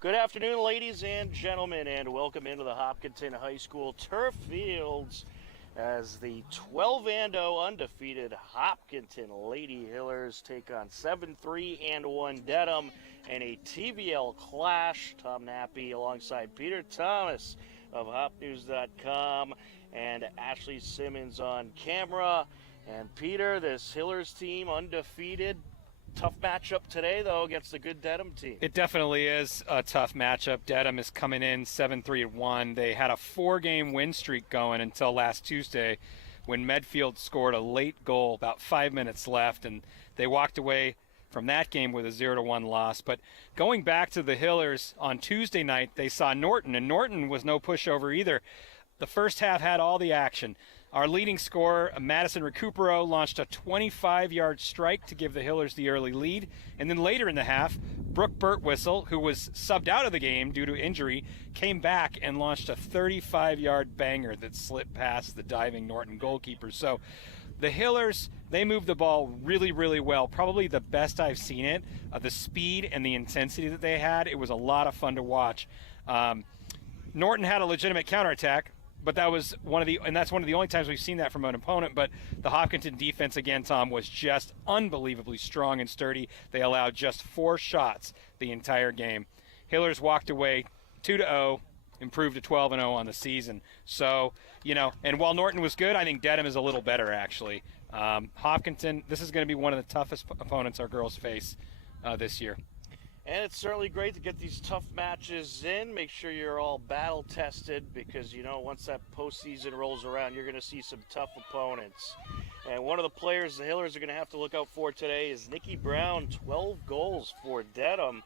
Good afternoon, ladies and gentlemen, and welcome into the Hopkinton High School turf fields as the 12-0 undefeated Hopkinton Lady Hillers take on 7-3-1 Dedham in a TBL clash. Tom Nappy alongside Peter Thomas of HopNews.com and Ashley Simmons on camera. And Peter, this Hillers team undefeated. Tough matchup today, though, against a good Dedham team. It definitely is a tough matchup. Dedham is coming in 7-3-1. They had a 4-game win streak going until last Tuesday when Medfield scored a late goal, about 5 minutes left, and they walked away from that game with a 0-1 loss. But going back to the Hillers, on Tuesday night, they saw Norton, and Norton was no pushover either. The first half had all the action. Our leading scorer, Madison Recupero, launched a 25-yard strike to give the Hillers the early lead. And then later in the half, Brooke Birtwhistle, who was subbed out of the game due to injury, came back and launched a 35-yard banger that slipped past the diving Norton goalkeeper. So the Hillers, they moved the ball really, really well. Probably the best I've seen it. The speed and the intensity that they had, it was a lot of fun to watch. Norton had a legitimate counterattack, but that's one of the only times we've seen that from an opponent. But the Hopkinton defense, again, Tom, was just unbelievably strong and sturdy. They allowed just 4 shots the entire game. Hillers walked away 2-0, improved to 12-0 on the season. So, and while Norton was good, I think Dedham is a little better, actually. Hopkinton, this is going to be one of the toughest opponents our girls face this year. And it's certainly great to get these tough matches in. Make sure you're all battle-tested because, once that postseason rolls around, you're going to see some tough opponents. And one of the players the Hillers are going to have to look out for today is Nikki Brown, 12 goals for Dedham.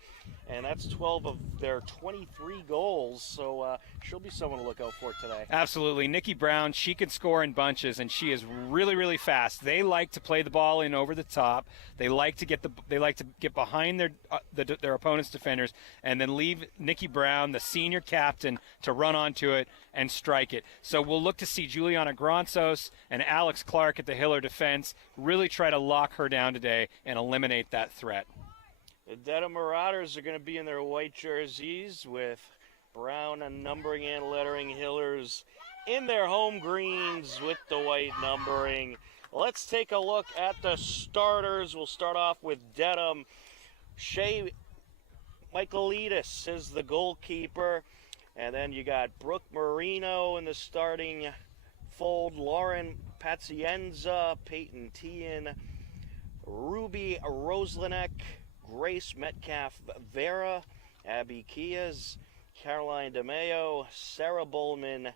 And that's 12 of their 23 goals, so she'll be someone to look out for today. Absolutely. Nikki Brown, she can score in bunches, and she is really, really fast. They like to play the ball in over the top. They like to get behind their opponent's defenders and then leave Nikki Brown, the senior captain, to run onto it and strike it. So we'll look to see Juliana Gronsos and Alex Clark at the Hiller defense really try to lock her down today and eliminate that threat. The Dedham Marauders are going to be in their white jerseys with brown and numbering and lettering. Hillers in their home greens with the white numbering. Let's take a look at the starters. We'll start off with Dedham. Shay Michaelidis is the goalkeeper. And then you got Brooke Marino in the starting fold. Lauren Pazienza, Peyton Tian, Ruby Roslinek, Grace Metcalf Vera, Abby Kias, Caroline DeMeo, Sarah Bowman,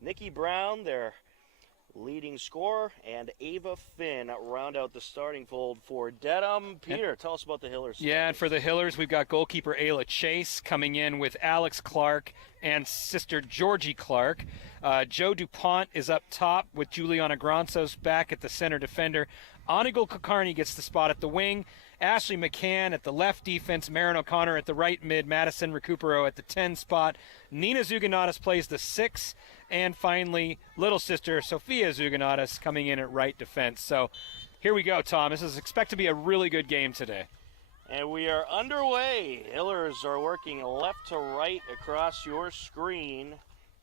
Nikki Brown, their leading scorer, and Ava Finn round out the starting fold for Dedham. Peter, tell us about the Hillers. Yeah, and for the Hillers, we've got goalkeeper Ayla Chase coming in with Alex Clark and sister Georgie Clark. Joe DuPont is up top with Juliana Gronsos back at the center defender. Anigal Kokarni gets the spot at the wing. Ashley McCann at the left defense. Marin O'Connor at the right mid. Madison Recupero at the 10 spot. Nina Zuganatas plays the 6. And finally, little sister Sophia Zuganatas coming in at right defense. So here we go, Tom. This is expected to be a really good game today. And we are underway. Hillers are working left to right across your screen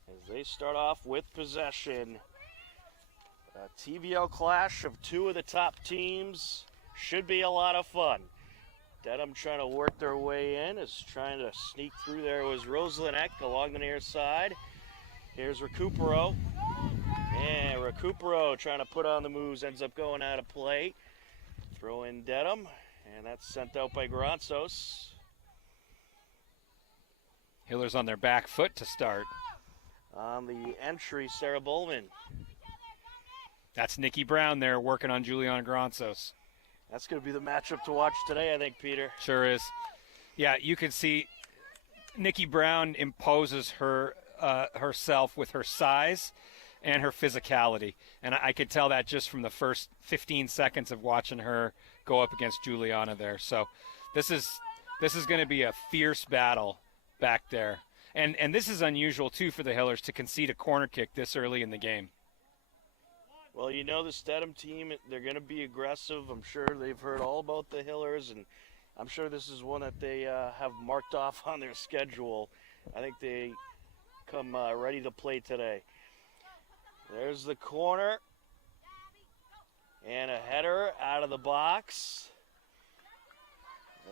as they start off with possession. A TVL clash of 2 of the top teams. Should be a lot of fun. Dedham trying to work their way in, is trying to sneak through. There was Roslinek along the near side. Here's Recupero. And Recupero trying to put on the moves, ends up going out of play. Throw in Dedham, and that's sent out by Gronsos. Hillers on their back foot to start. On the entry, Sarah Bowman. That's Nikki Brown there working on Juliana Gronsos. That's going to be the matchup to watch today, I think, Peter. Sure is. Yeah, you can see Nikki Brown imposes herself with her size and her physicality. And I could tell that just from the first 15 seconds of watching her go up against Juliana there. So this is going to be a fierce battle back there. And this is unusual, too, for the Hillers to concede a corner kick this early in the game. Well, the Dedham team, they're going to be aggressive. I'm sure they've heard all about the Hillers, and I'm sure this is one that they have marked off on their schedule. I think they come ready to play today. There's the corner. And a header out of the box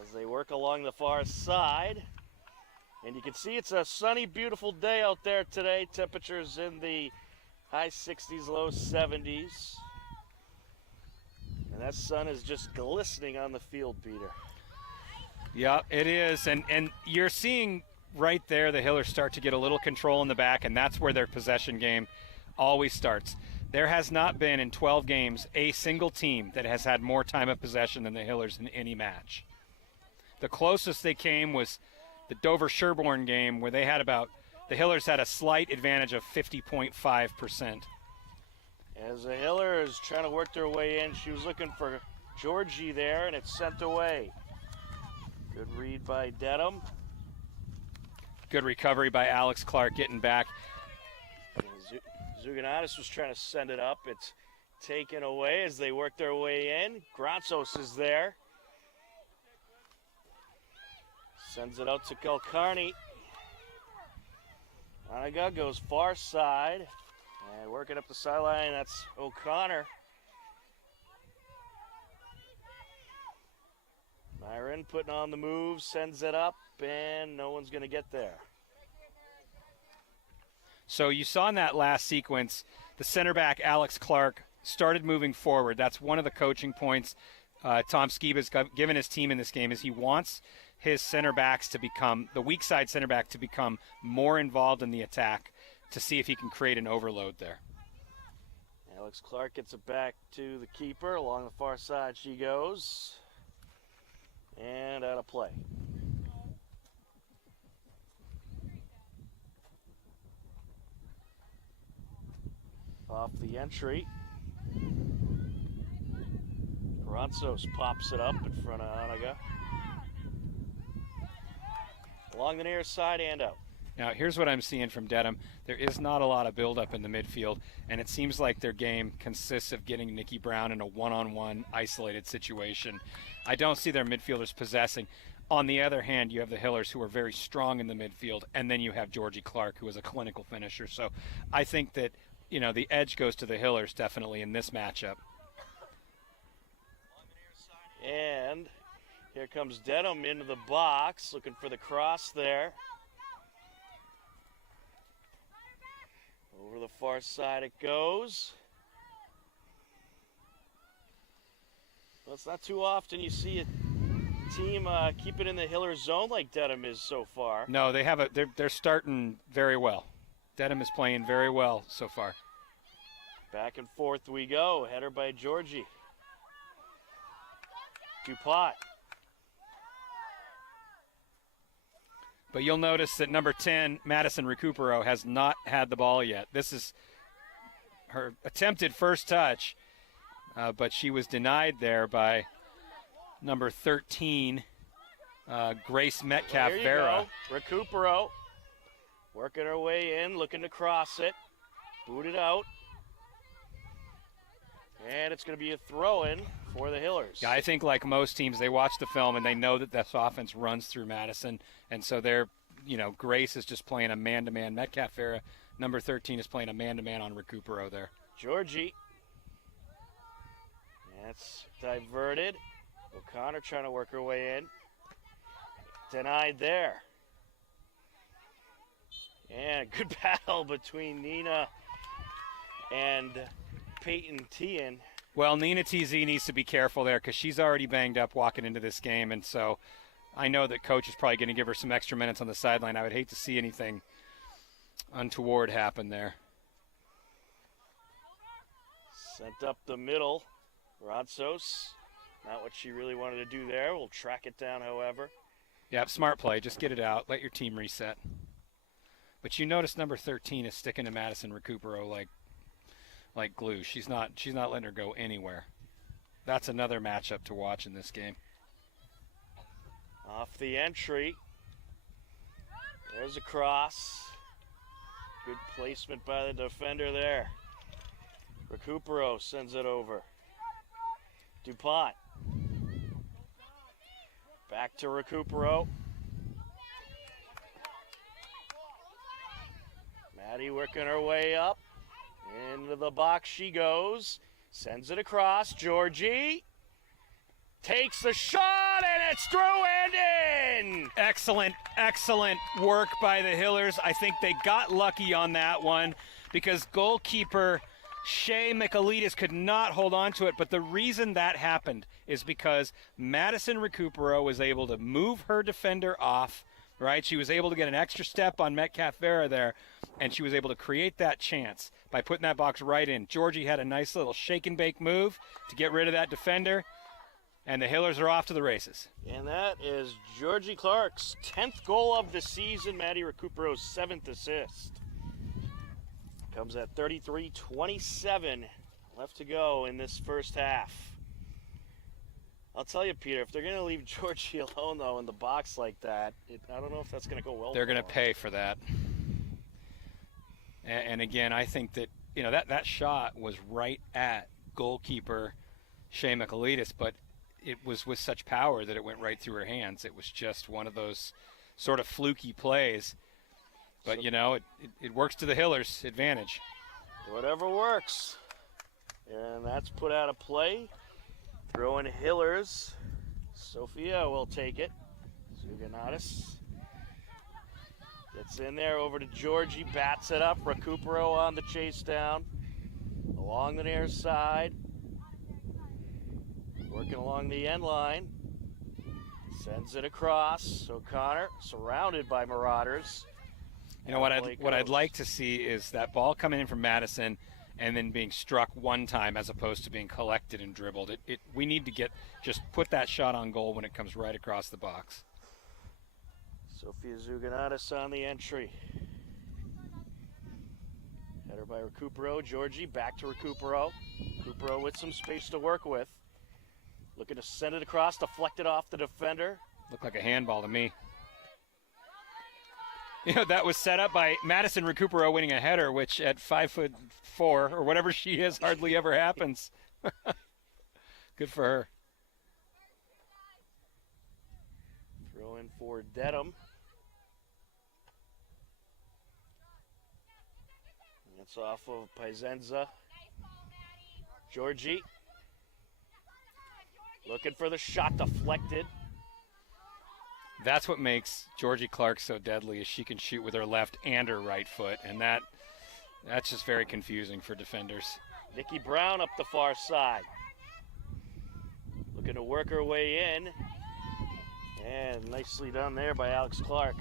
as they work along the far side. And you can see it's a sunny, beautiful day out there today. Temperatures in the high 60s, low 70s. And that sun is just glistening on the field, Peter. Yeah, it is. And you're seeing right there the Hillers start to get a little control in the back, and that's where their possession game always starts. There has not been in 12 games a single team that has had more time of possession than the Hillers in any match. The closest they came was the Dover-Sherborne game where the Hillers had a slight advantage of 50.5%. As the Hillers trying to work their way in, she was looking for Georgie there, and it's sent away. Good read by Dedham. Good recovery by Alex Clark getting back. Zuganatis was trying to send it up. It's taken away as they work their way in. Granzos is there. Sends it out to Kulkarni. Anaga goes far side. And working up the sideline, that's O'Connor. Myron putting on the move, sends it up, and no one's going to get there. So you saw in that last sequence, the center back, Alex Clark, started moving forward. That's one of the coaching points Tom Skiba's given his team in this game is he wants his center backs to become, the weak side center back to become more involved in the attack to see if he can create an overload there. Alex Clark gets it back to the keeper. Along the far side she goes. And out of play. Off the entry. Granzos pops it up in front of Anaga. Along the near side and out. Now, here's what I'm seeing from Dedham. There is not a lot of buildup in the midfield, and it seems like their game consists of getting Nikki Brown in a one-on-one isolated situation. I don't see their midfielders possessing. On the other hand, you have the Hillers, who are very strong in the midfield, and then you have Georgie Clark, who is a clinical finisher. So I think that, you know, the edge goes to the Hillers definitely in this matchup. And here comes Dedham into the box, looking for the cross there. Over the far side it goes. Well, it's not too often you see a team keep it in the Hiller zone like Dedham is so far. No, they're starting very well. Dedham is playing very well so far. Back and forth we go. Header by Georgie. DuPont. But you'll notice that number 10, Madison Recupero, has not had the ball yet. This is her attempted first touch, but she was denied there by number 13, Grace Metcalf Vera. Recupero working her way in, looking to cross it. Boot it out. And it's going to be a throw-in for the Hillers. Yeah, I think like most teams, they watch the film and they know that this offense runs through Madison. And so Grace is just playing a man-to-man. Metcalf Vera, number 13, is playing a man-to-man on Recupero there. Georgie. That's diverted. O'Connor trying to work her way in. Denied there. And good battle between Nina and Peyton Tian. Well, Nina TZ needs to be careful there because she's already banged up walking into this game, and so I know that coach is probably going to give her some extra minutes on the sideline. I would hate to see anything untoward happen there. Sent up the middle. Granzos, not what she really wanted to do there. We'll track it down, however. Yeah, smart play. Just get it out. Let your team reset. But you notice number 13 is sticking to Madison Recupero like glue. She's not letting her go anywhere. That's another matchup to watch in this game. Off the entry. There's a cross. Good placement by the defender there. Recupero sends it over. DuPont. Back to Recupero. Maddie working her way up. Into the box she goes. Sends it across. Georgie takes the shot, and it's through and in! Excellent, excellent work by the Hillers. I think they got lucky on that one because goalkeeper Shea Michaelides could not hold on to it. But the reason that happened is because Madison Recupero was able to move her defender off, right? She was able to get an extra step on Metcalf Vera there, and she was able to create that chance by putting that box right in. Georgie had a nice little shake and bake move to get rid of that defender, and the Hillers are off to the races. And that is Georgie Clark's 10th goal of the season, Maddie Recupero's 7th assist. Comes at 33-27 left to go in this first half. I'll tell you, Peter, if they're going to leave Georgie alone, though, in the box like that, I don't know if that's going to go well. They're going to pay for that. And again, I think that, that shot was right at goalkeeper Shea Michaelides, but it was with such power that it went right through her hands. It was just one of those sort of fluky plays. But, it works to the Hillers' advantage. Whatever works. And that's put out of play. Throwing Hillers. Sophia will take it. Zuganatis gets in there over to Georgie. Bats it up. Recupero on the chase down. Along the near side. Working along the end line. Sends it across. O'Connor surrounded by Marauders. What I'd like to see is that ball coming in from Madison and then being struck one time as opposed to being collected and dribbled. We need to just put that shot on goal when it comes right across the box. Sophia Zuganatis on the entry. Header by Recupero. Georgie back to Recupero. Recupero with some space to work with. Looking to send it across, deflected off the defender. Looked like a handball to me. That was set up by Madison Recupero winning a header, which at 5'4" or whatever she is hardly ever happens. Good for her. Throw in for Dedham. That's off of Paisenza. Georgie. Looking for the shot, deflected. That's what makes Georgie Clark so deadly, is she can shoot with her left and her right foot, and that's just very confusing for defenders. Nikki Brown up the far side. Looking to work her way in. And nicely done there by Alex Clark.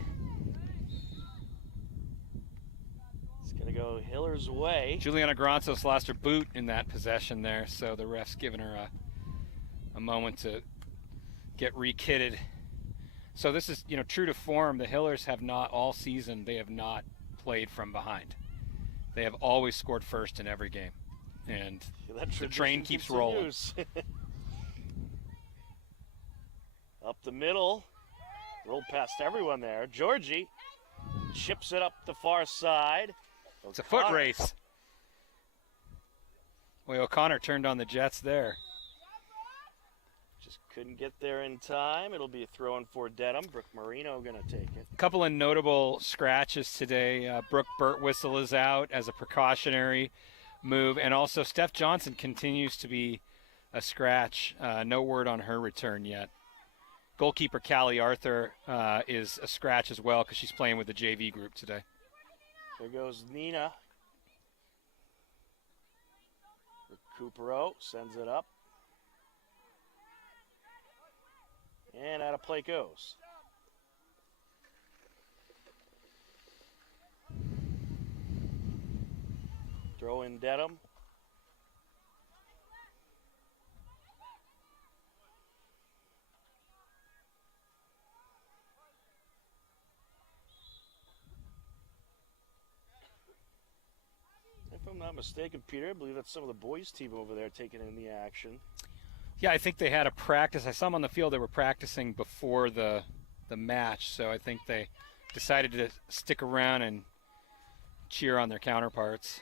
It's going to go Hiller's way. Juliana Granzos lost her boot in that possession there, so the ref's giving her a moment to get re-kitted. So this is, true to form. The Hillers have not, all season, they have not played from behind. They have always scored first in every game. And the train keeps rolling. Up the middle. Rolled past everyone there. Georgie chips it up the far side. It's a foot race. Boy, O'Connor turned on the Jets there. Just couldn't get there in time. It'll be a throw-in for Dedham. Brooke Marino going to take it. A couple of notable scratches today. Brooke Birtwhistle is out as a precautionary move. And also Steph Johnson continues to be a scratch. No word on her return yet. Goalkeeper Callie Arthur is a scratch as well because she's playing with the JV group today. There goes Nina. Recupero sends it up. And out of play goes. Throw in Dedham. If I'm not mistaken, Peter, I believe that's some of the boys' team over there taking in the action. Yeah, I think they had a practice. I saw them on the field. They were practicing before the match, so I think they decided to stick around and cheer on their counterparts.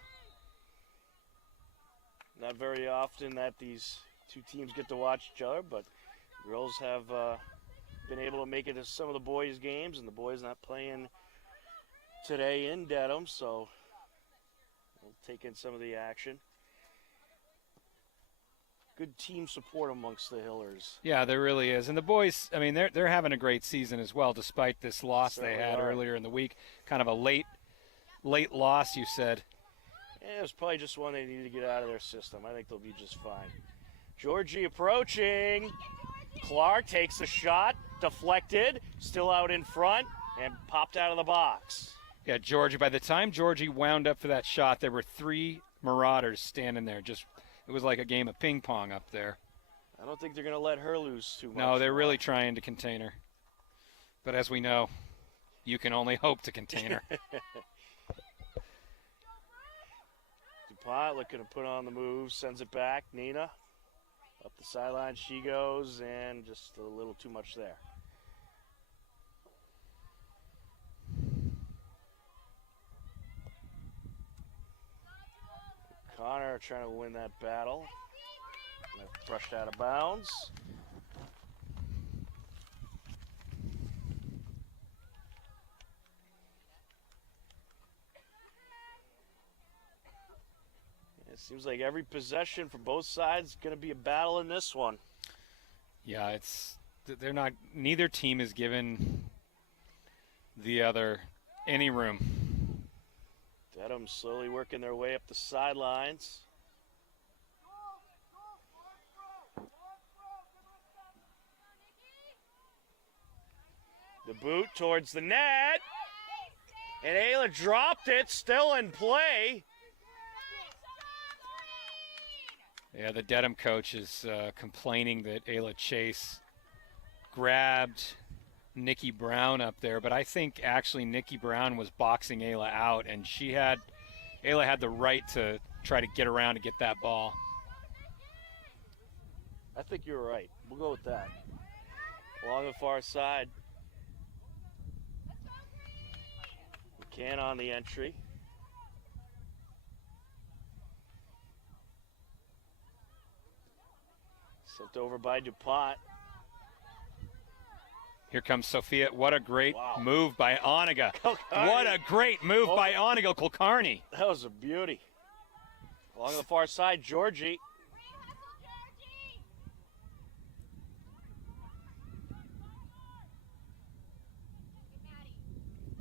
Not very often that these two teams get to watch each other, but girls have been able to make it to some of the boys' games, and the boys not playing today in Dedham, so we'll take in some of the action. Good team support amongst the Hillers. Yeah, there really is. And the boys, I mean, they're having a great season as well, despite this loss they had earlier in the week. Kind of a late loss, you said. Yeah, it was probably just one they needed to get out of their system. I think they'll be just fine. Georgie approaching. Clark takes a shot, deflected, still out in front, and popped out of the box. Yeah, Georgie, by the time Georgie wound up for that shot, there were 3 Marauders standing there. It was like a game of ping pong up there. I don't think they're going to let her lose too much. No, they're really trying to contain her. But as we know, you can only hope to contain her. DuPont looking to put on the move, sends it back. Nina, up the sideline she goes, and just a little too much there. Connor trying to win that battle. Brushed out of bounds. It seems like every possession from both sides is going to be a battle in this one. Yeah, neither team is given the other any room. Dedham slowly working their way up the sidelines. The boot towards the net. And Ayla dropped it, still in play. Yeah, the Dedham coach is complaining that Ayla Chase grabbed Nikki Brown up there, but I think actually Nikki Brown was boxing Ayla out, and Ayla had the right to try to get around to get that ball. I think you're right. We'll go with that. Along the far side. McCann on the entry. Sent over by DuPont. Here comes Sophia. What a great move by Oniga. What a great move by Oniga Kulkarni. That was a beauty. Along the far side, Georgie.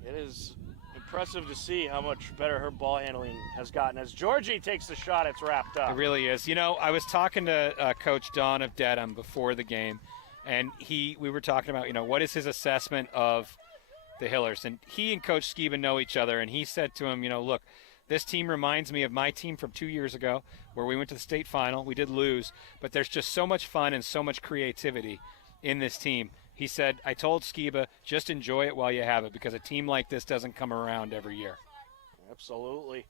It is impressive to see how much better her ball handling has gotten. As Georgie takes the shot, it's wrapped up. It really is. You know, I was talking to Coach Don of Dedham before the game, and we were talking about, what is his assessment of the Hillers. And he and Coach Skiba know each other, and he said to him, look, this team reminds me of my team from 2 years ago where we went to the state final. We did lose, but there's just so much fun and so much creativity in this team. He said, I told Skiba, just enjoy it while you have it, because a team like this doesn't come around every year. Absolutely.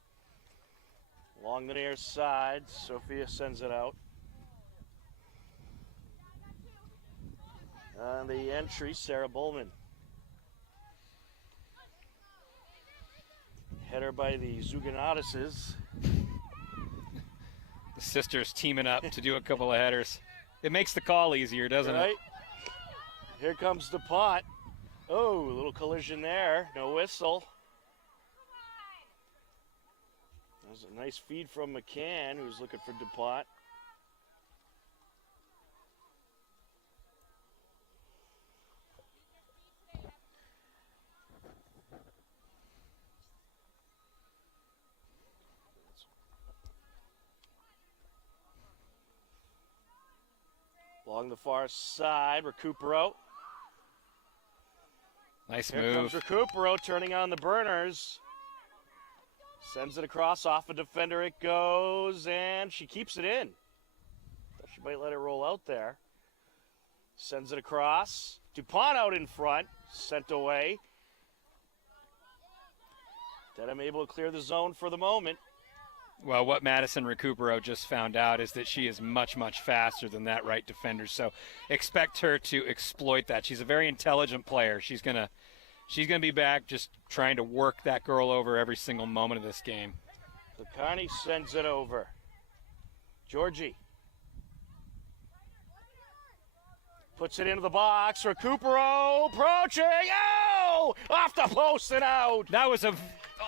Along the near side, Sophia sends it out. On the entry, Sarah Bullman. Header by the Zuganatises. The sisters teaming up to do a couple of headers. It makes the call easier, doesn't it? Here comes DuPont. Oh, a little collision there. No whistle. That was a nice feed from McCann, who's looking for DuPont. Along the far side, Recupero. Nice Here move. comes Recupero turning on the burners. Sends it across, off a defender it goes, and she keeps it in. Thought she might let it roll out there. Sends it across. DuPont out in front, sent away. Dedham able to clear the zone for the moment. Well, what Madison Recupero just found out is that she is much, much faster than that right defender. So expect her to exploit that. She's a very intelligent player. She's gonna be back just trying to work that girl over every single moment of this game. Carney sends it over. Georgie. Puts it into the box. Recupero approaching. Oh! Off the post and out. That was an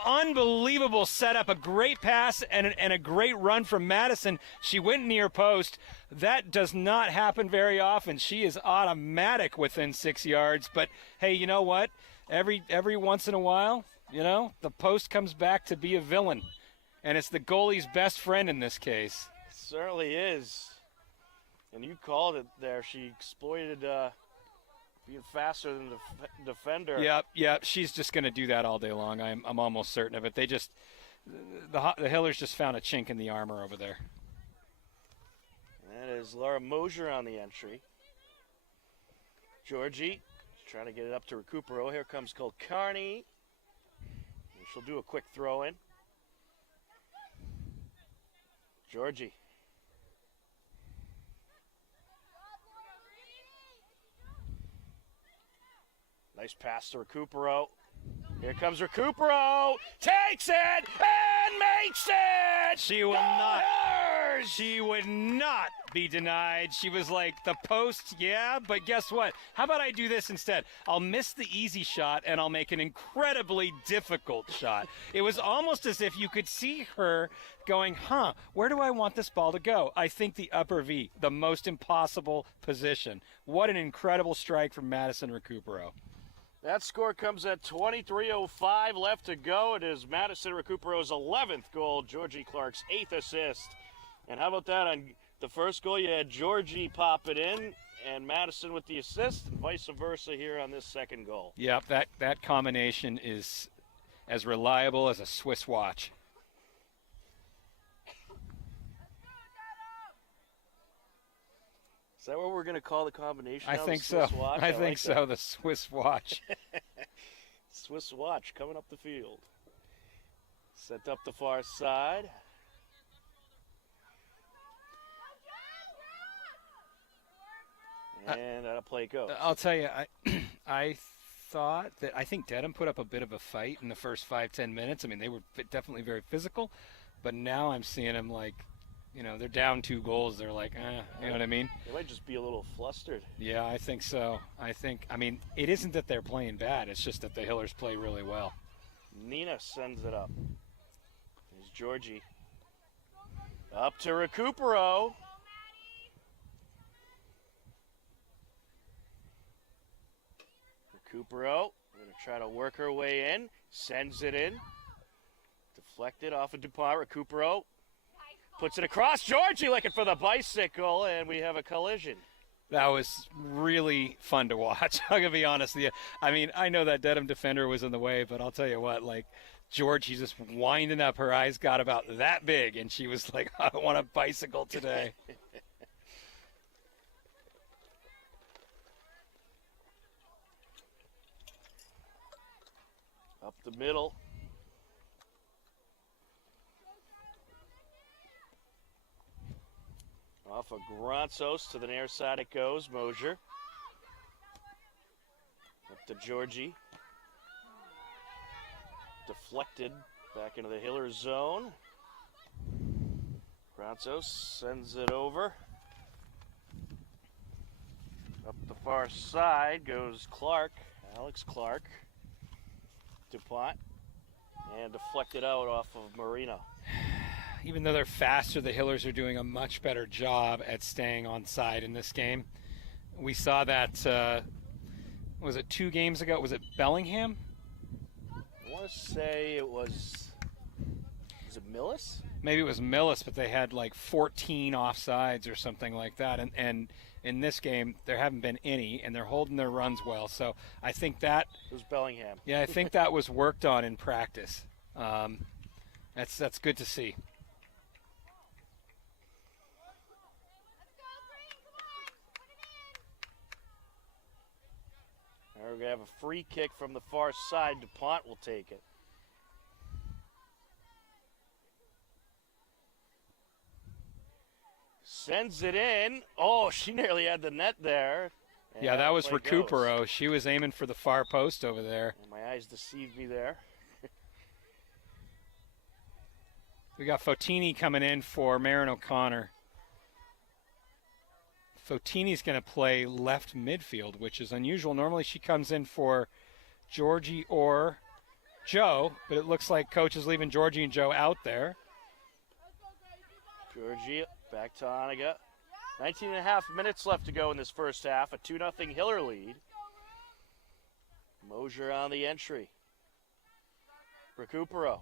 unbelievable setup, a great pass and a great run from Madison. She went near post. That does not happen very often. She is automatic within 6 yards. But, hey, you know what? Every once in a while, the post comes back to be a villain. And it's the goalie's best friend in this case. It certainly is. And you called it there. She exploited being faster than the defender. Yep. She's just going to do that all day long. I'm almost certain of it. They just the Hillers just found a chink in the armor over there. That is Laura Mosier on the entry. Georgie trying to get it up to Recupero. Here comes Kulkarni. She'll do a quick throw in. Georgie. Nice pass to Recupero. Here comes Recupero. Takes it and makes it. She would not. She would not be denied. She was like, the post, yeah, but guess what? How about I do this instead? I'll miss the easy shot and I'll make an incredibly difficult shot. It was almost as if you could see her going, where do I want this ball to go? I think the upper V, the most impossible position. What an incredible strike from Madison Recupero. That score comes at 23:05 left to go. It is Madison Recupero's 11th goal, Georgie Clark's 8th assist. And how about that? On the first goal, you had Georgie pop it in and Madison with the assist, and vice versa here on this second goal. Yep, that combination is as reliable as a Swiss watch. Is that what we're going to call the combination? I think so. I think so, the Swiss watch. Swiss watch coming up the field. Sent up the far side. And out of play goes. I'll tell you, I think Dedham put up a bit of a fight in the first 5-10 minutes. I mean, they were definitely very physical, but now I'm seeing them like, they're down 2 goals. They're like, you know what I mean? They might just be a little flustered. Yeah, I think so. I mean, it isn't that they're playing bad. It's just that the Hillers play really well. Nina sends it up. There's Georgie. Up to Recupero. Recupero, going to try to work her way in. Sends it in. Deflected off of DuPont. Recupero puts it across. Georgie looking for the bicycle, and we have a collision. That was really fun to watch. I'm going to be honest with you. I mean, I know that Dedham defender was in the way, but I'll tell you what, Georgie just winding up. Her eyes got about that big, and she was like, I want a bicycle today. Up the middle. Off of Grontzos to the near side it goes. Mosier. Up to Georgie. Deflected back into the Hiller zone. Grontzos sends it over. Up the far side goes Clark. Alex Clark. DuPont. And deflected out off of Marino. Even though they're faster, the Hillers are doing a much better job at staying on side in this game. We saw that, was it 2 games ago? Was it Bellingham? I want to say it was it Millis? Maybe it was Millis, but they had 14 offsides or something like that. And in this game, there haven't been any, and they're holding their runs well. So I think that... It was Bellingham. Yeah, I think that was worked on in practice. That's good to see. We're going to have a free kick from the far side. DuPont will take it. Sends it in. Oh, she nearly had the net there. And yeah, that was Recupero. Recupero. She was aiming for the far post over there. And my eyes deceived me there. We got Fotini coming in for Marin O'Connor. Fotini's going to play left midfield, which is unusual. Normally she comes in for Georgie or Joe, but it looks like coach is leaving Georgie and Joe out there. Georgie back to Oniga. 19 and a half minutes left to go in this first half. A 2-0 Hiller lead. Mosier on the entry. Recupero.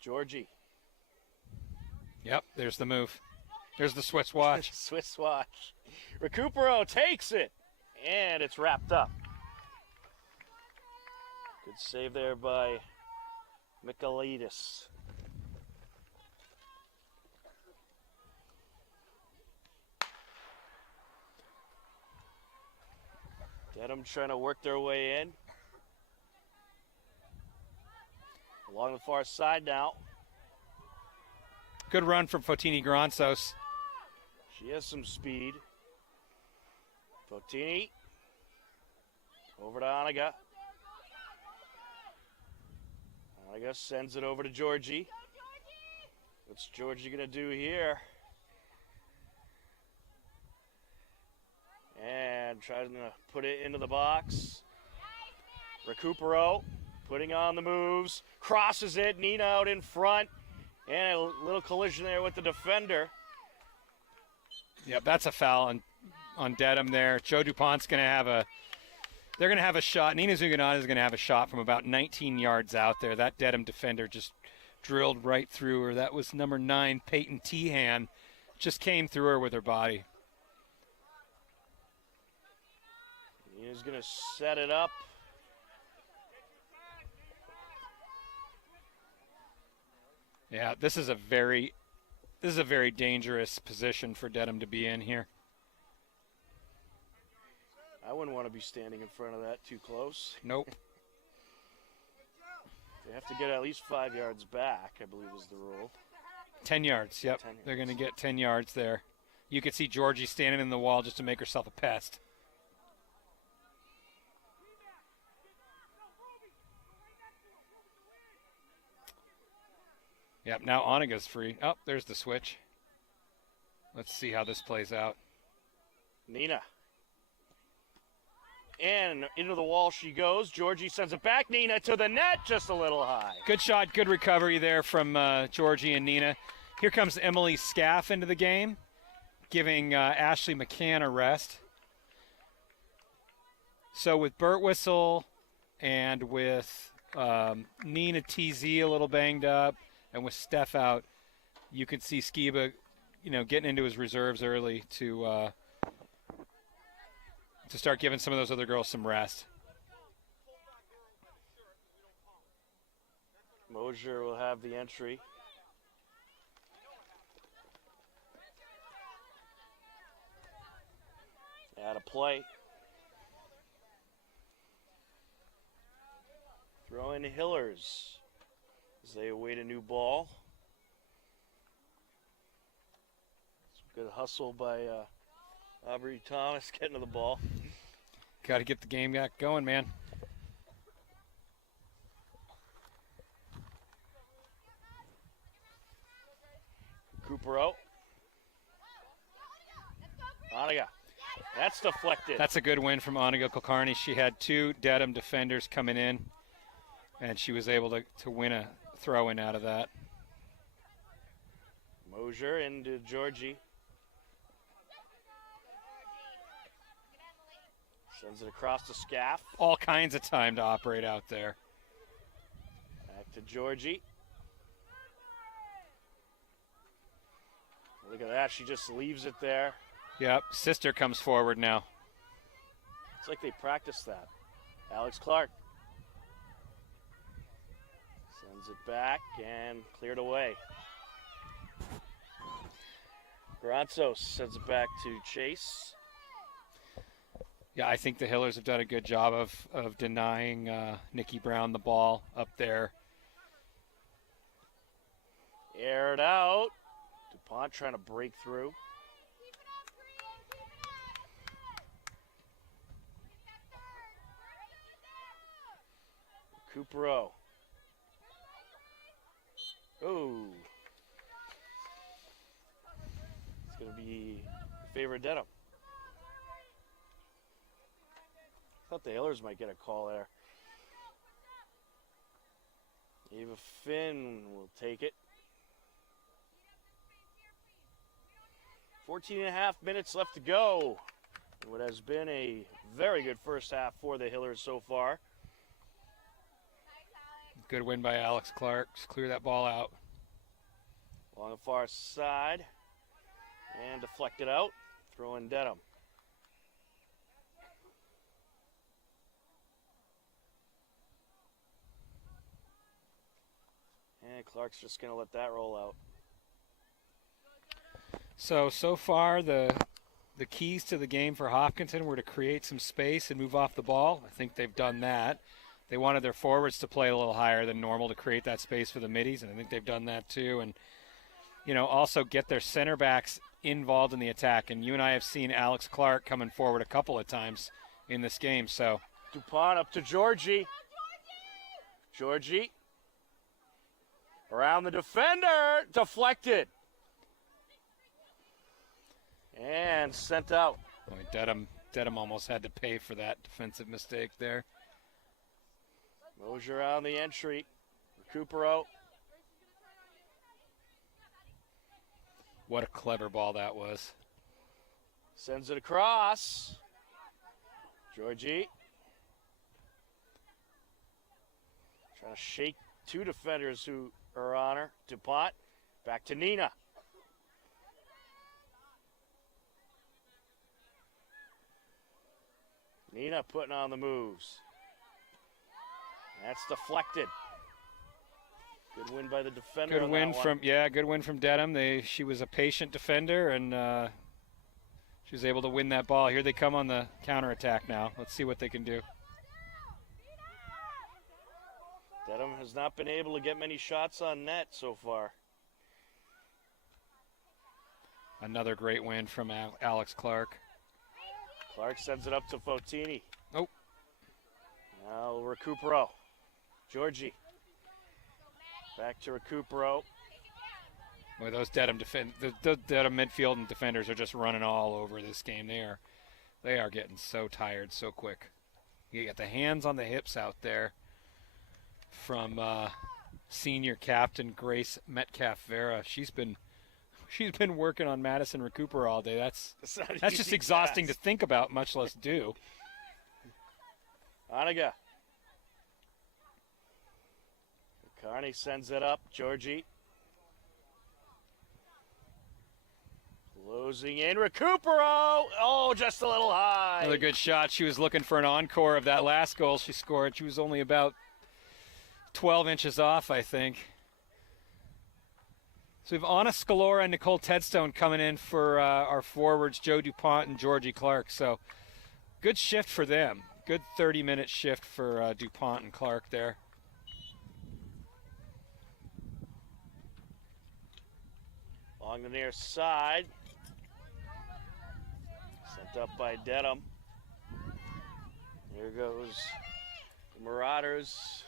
Georgie. Yep, there's the move. There's the Swiss watch. Swiss watch. Recupero takes it, and it's wrapped up. Good save there by Michaelidis. Dedham trying to work their way in. Along the far side now. Good run from Fotini Gransos. She has some speed. Fotini. Over to Oniga. Oniga sends it over to Georgie. What's Georgie going to do here? And trying to put it into the box. Recupero putting on the moves. Crosses it. Nina out in front. And a little collision there with the defender. Yep, that's a foul on Dedham there. Joe DuPont's going to have they're going to have a shot. Nina Zuganada is going to have a shot from about 19 yards out there. That Dedham defender just drilled right through her. That was number 9, Peyton Tehan. Just came through her with her body. Nina's going to set it up. Yeah, this is a very dangerous position for Dedham to be in here. I wouldn't want to be standing in front of that too close. Nope. They have to get at least 5 yards back, I believe is the rule. 10 yards, yep. 10 yards. They're going to get 10 yards there. You could see Georgie standing in the wall just to make herself a pest. Yep, now Oniga's free. Oh, there's the switch. Let's see how this plays out. Nina. And into the wall she goes. Georgie sends it back. Nina to the net, just a little high. Good shot, good recovery there from Georgie and Nina. Here comes Emily Scaff into the game, giving Ashley McCann a rest. So with Burt Whistle and with Nina TZ a little banged up, and with Steph out, you could see Skiba, getting into his reserves early to start giving some of those other girls some rest. Mosier will have the entry. Out of play. Throw in Hillers as they await a new ball. Some good hustle by Aubrey Thomas getting to the ball. Got to get the game back going, man. Recupero. Oniga. That's deflected. That's a good win from Oniga Kulkarni. She had 2 Dedham defenders coming in, and she was able to win a throw-in out of that. Mosier into Georgie. Sends it across to Scaff. All kinds of time to operate out there. Back to Georgie. Look at that. She just leaves it there. Yep, sister comes forward now. It's like they practiced that. Alex Clark. Sends it back and cleared away. Gransos sends it back to Chase. Yeah, I think the Hillers have done a good job of denying Nikki Brown the ball up there. Aired out. DuPont trying to break through. Recupero. Oh. It's going to be favor of Dedham. Thought the Hillers might get a call there. Ava Finn will take it. 14 and a half minutes left to go. What has been a very good first half for the Hillers so far. Good win by Alex Clark. Just clear that ball out. Along the far side. And deflected out. Throw in Dedham. And Clark's just going to let that roll out. So far, the keys to the game for Hopkinton were to create some space and move off the ball. I think they've done that. They wanted their forwards to play a little higher than normal to create that space for the middies, and I think they've done that too. And, also get their center backs involved in the attack. And you and I have seen Alex Clark coming forward a couple of times in this game. So DuPont up to Georgie. Georgie. Around the defender. Deflected. And sent out. Boy, Dedham almost had to pay for that defensive mistake there. Mosier on the entry. Recupero. What a clever ball that was. Sends it across. Georgie. Trying to shake two defenders who are on her. DuPont. Back to Nina. Nina putting on the moves. That's deflected. Good win by the defender. Good win from Dedham. She was a patient defender, and she was able to win that ball. Here they come on the counterattack now. Let's see what they can do. Dedham has not been able to get many shots on net so far. Another great win from Alex Clark. Clark sends it up to Fotini. Oh. Now Recupero. Georgie. Back to Recupero. Boy, those Dedham midfield and defenders are just running all over this game. They are getting so tired so quick. You got the hands on the hips out there from senior captain Grace Metcalf-Vera. She's been working on Madison Recupero all day. That's just exhausting to think about, much less do. Oniga. Carney sends it up. Georgie. Closing in. Recupero. Oh, just a little high. Another good shot. She was looking for an encore of that last goal she scored. She was only about 12 inches off, I think. So we have Anna Scalora and Nicole Tedstone coming in for our forwards, Joe DuPont and Georgie Clark. So good shift for them. Good 30-minute shift for DuPont and Clark there. Along the near side. Sent up by Dedham. Here goes the Marauders.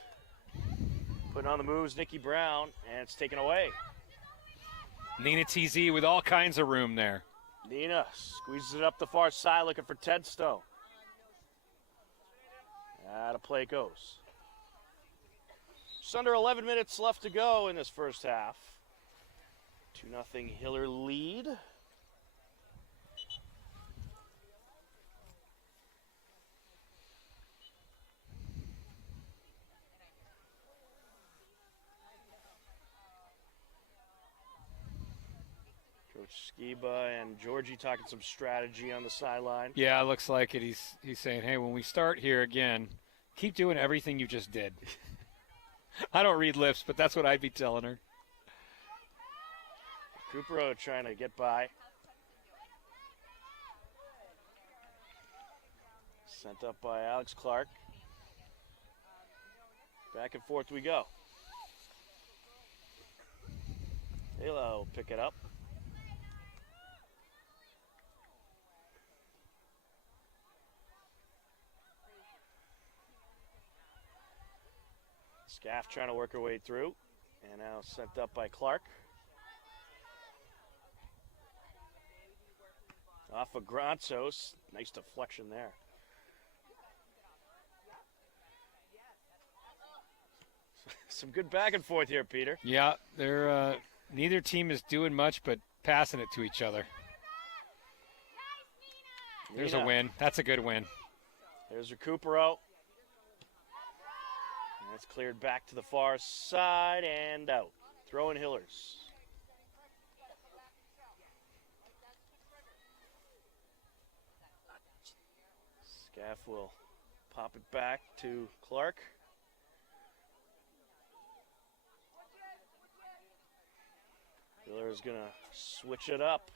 Putting on the moves, Nikki Brown, and it's taken away. Nina TZ with all kinds of room there. Nina squeezes it up the far side looking for Tedstone. Out of play it goes. Just under 11 minutes left to go in this first half. 2-0 Hiller lead. Coach Skiba and Georgie talking some strategy on the sideline. Yeah, it looks like it. He's saying, hey, when we start here again, keep doing everything you just did. I don't read lips, but that's what I'd be telling her. Recupero trying to get by. Sent up by Alex Clark. Back and forth we go. Ayla will pick it up. Scaff trying to work her way through. And now sent up by Clark. Off of Granzos. Nice deflection there. Some good back and forth here, Peter. Yeah, they're neither team is doing much but passing it to each other. There's a win. That's a good win. There's Recupero. That's cleared back to the far side and out. Throwing Hillers. Scaff will pop it back to Clark. Hillers gonna switch it up.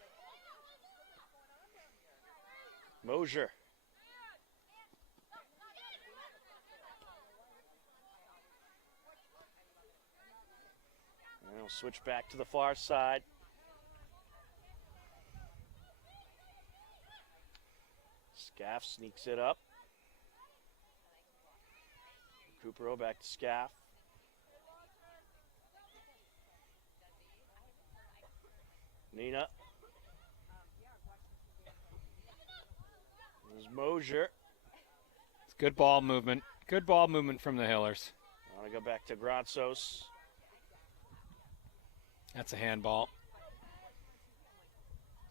Mosier. And we'll switch back to the far side. Scaff sneaks it up. Recupero back to Scaff. Nina. There's Mosier. It's good ball movement. Good ball movement from the Hillers. I want to go back to Granzos. That's a handball.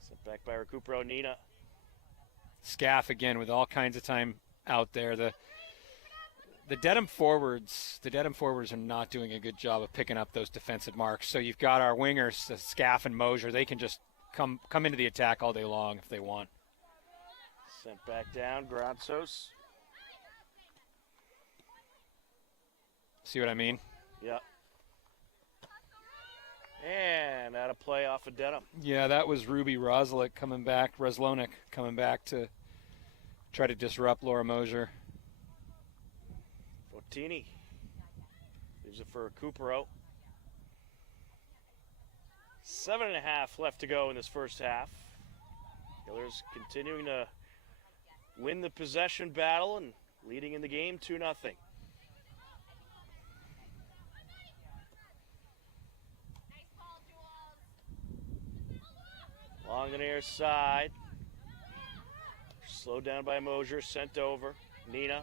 Sent back by Recupero. Nina. Scaff again with all kinds of time out there. The Dedham forwards are not doing a good job of picking up those defensive marks. So you've got our wingers, Scaff and Mosier. They can just come into the attack all day long if they want. Sent back down, Granzos. See what I mean? Yeah. And out of play off of Dedham. Yeah, that was Ruby Roslonik coming back to try to disrupt Laura Mosier. Bottini leaves it for Recupero. 7.5 left to go in this first half. Hillers continuing to win the possession battle and leading in the game 2-0. Along the near side. Slowed down by Mosier, sent over. Nina.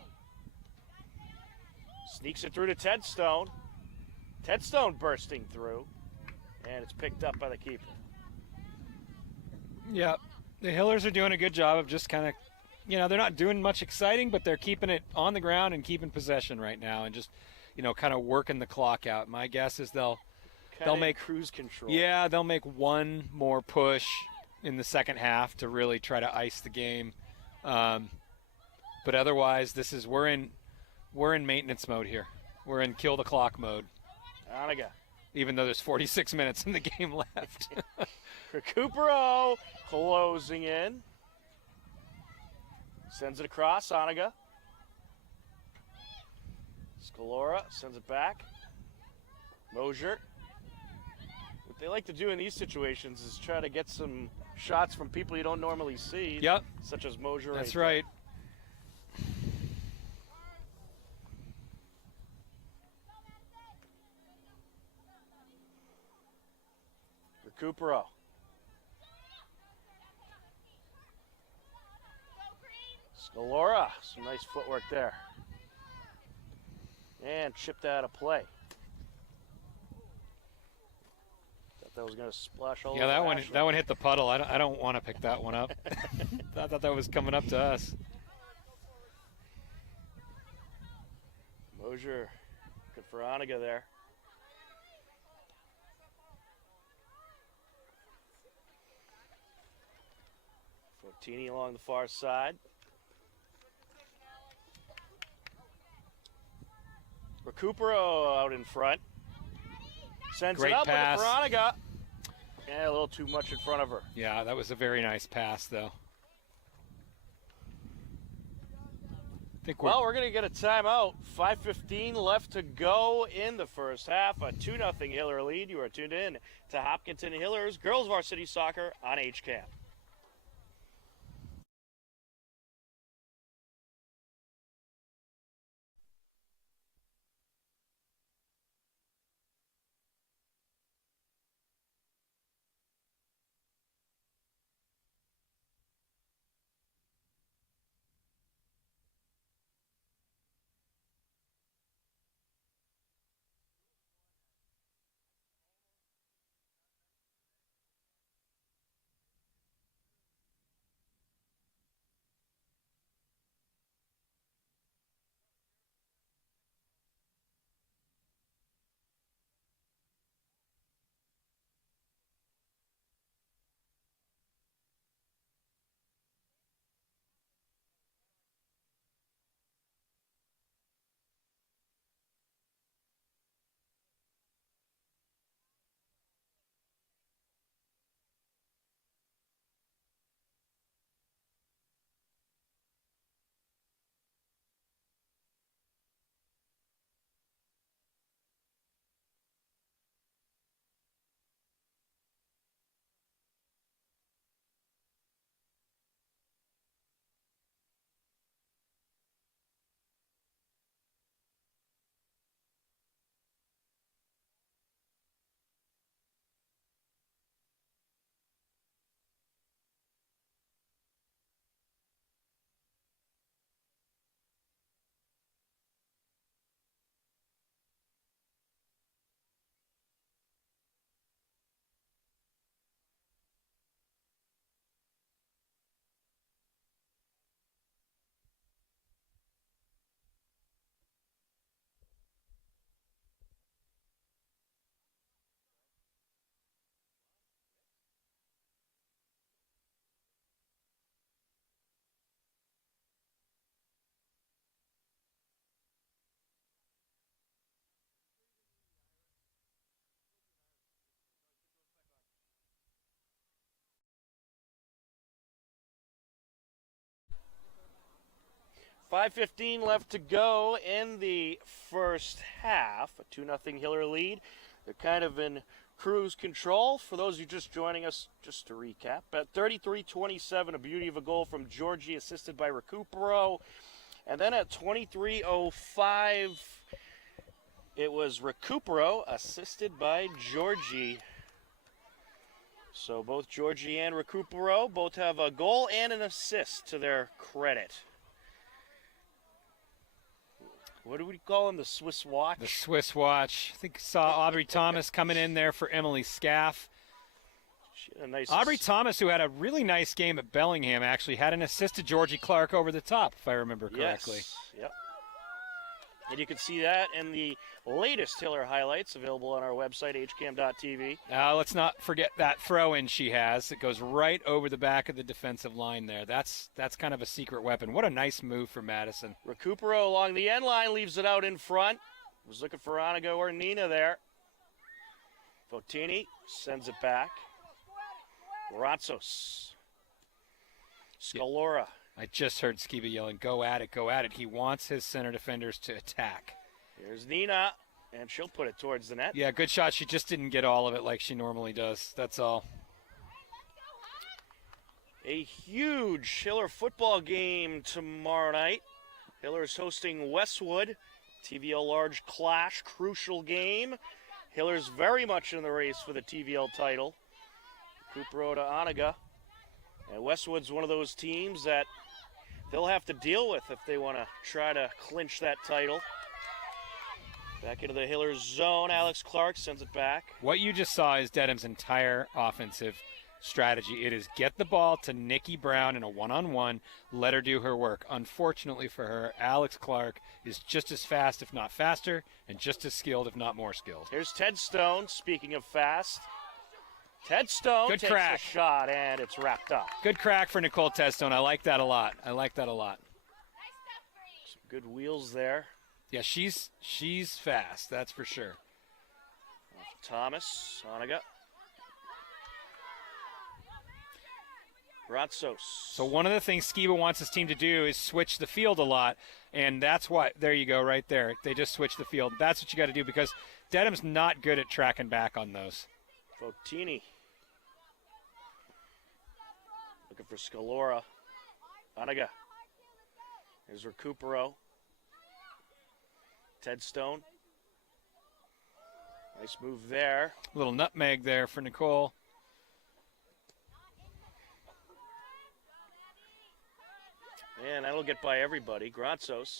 Sneaks it through to Tedstone. Tedstone bursting through. And it's picked up by the keeper. Yeah, the Hillers are doing a good job of just kind of, they're not doing much exciting, but they're keeping it on the ground and keeping possession right now and just, kind of working the clock out. My guess is they'll make cruise control. Yeah, they'll make one more push in the second half to really try to ice the game. But otherwise, we're in maintenance mode here. We're in kill the clock mode. Anaga. Even though there's 46 minutes in the game left. Recupero closing in. Sends it across, Anaga. Scalora sends it back. Mosier. What they like to do in these situations is try to get some shots from people you don't normally see. Yep. Such as Mosier. That's right. Recupero. Scalora. Some nice footwork there. And chipped out of play. Thought that was going to splash all over. Yeah, that one hit the puddle. I don't want to pick that one up. I thought that was coming up to us. Mosier. Good for Anaga there. Bottini along the far side. Recupero out in front. Sends Great it up pass. with Anaga. Yeah, a little too much in front of her. Yeah, that was a very nice pass, though. Well, we're going to get a timeout. 5:15 left to go in the first half. A 2-0 Hiller lead. You are tuned in to Hopkinton Hillers Girls Varsity Soccer on HCAM. 5:15 left to go in the first half. A 2-0 Hiller lead. They're kind of in cruise control. For those of you just joining us, just to recap, at 33-27, a beauty of a goal from Georgie, assisted by Recupero. And then at 23:05, it was Recupero, assisted by Georgie. So both Georgie and Recupero both have a goal and an assist to their credit. What do we call him? The Swiss watch? The Swiss watch. I think saw Aubrey Thomas coming in there for Emily Scaff. She had a nice Aubrey Thomas, who had a really nice game at Bellingham, actually had an assist to Georgie Clark over the top, if I remember correctly. Yes. Yep. And you can see that in the latest Hiller highlights available on our website, hcam.tv. Let's not forget that throw-in she has. It goes right over the back of the defensive line there. That's kind of a secret weapon. What a nice move for Madison. Recupero along the end line leaves it out in front. Was looking for Onigo or Nina there. Votini sends it back. Ratsos. Scalora. I just heard Skiba yelling, "Go at it, go at it." He wants his center defenders to attack. Here's Nina, and she'll put it towards the net. Yeah, good shot. She just didn't get all of it like she normally does. That's all. A huge Hiller football game tomorrow night. Hiller is hosting Westwood. TVL large clash, crucial game. Hiller's very much in the race for the TVL title. Recupero to Oniga. And Westwood's one of those teams that they'll have to deal with if they want to try to clinch that title. Back into the Hiller zone. Alex Clark sends it back. What you just saw is Dedham's entire offensive strategy. It is get the ball to Nikki Brown in a one-on-one, let her do her work. Unfortunately for her, Alex Clark is just as fast, if not faster, and just as skilled, if not more skilled. Here's Ted Stone, speaking of fast. Ted Stone Good takes crack. a shot, and it's wrapped up. Good crack for Nicole Tedstone. I like that a lot. I like that a lot. Some good wheels there. Yeah, she's fast, that's for sure. Thomas, Oniga. Ratsos. So one of the things Skiba wants his team to do is switch the field a lot, and that's why, there you go, right there. They just switch the field. That's what you got to do because Dedham's not good at tracking back on those. Votini. Looking for Scalora. Oniga. There's Recupero. Ted Stone. Nice move there. A little nutmeg there for Nicole. And that'll get by everybody. Gratsos.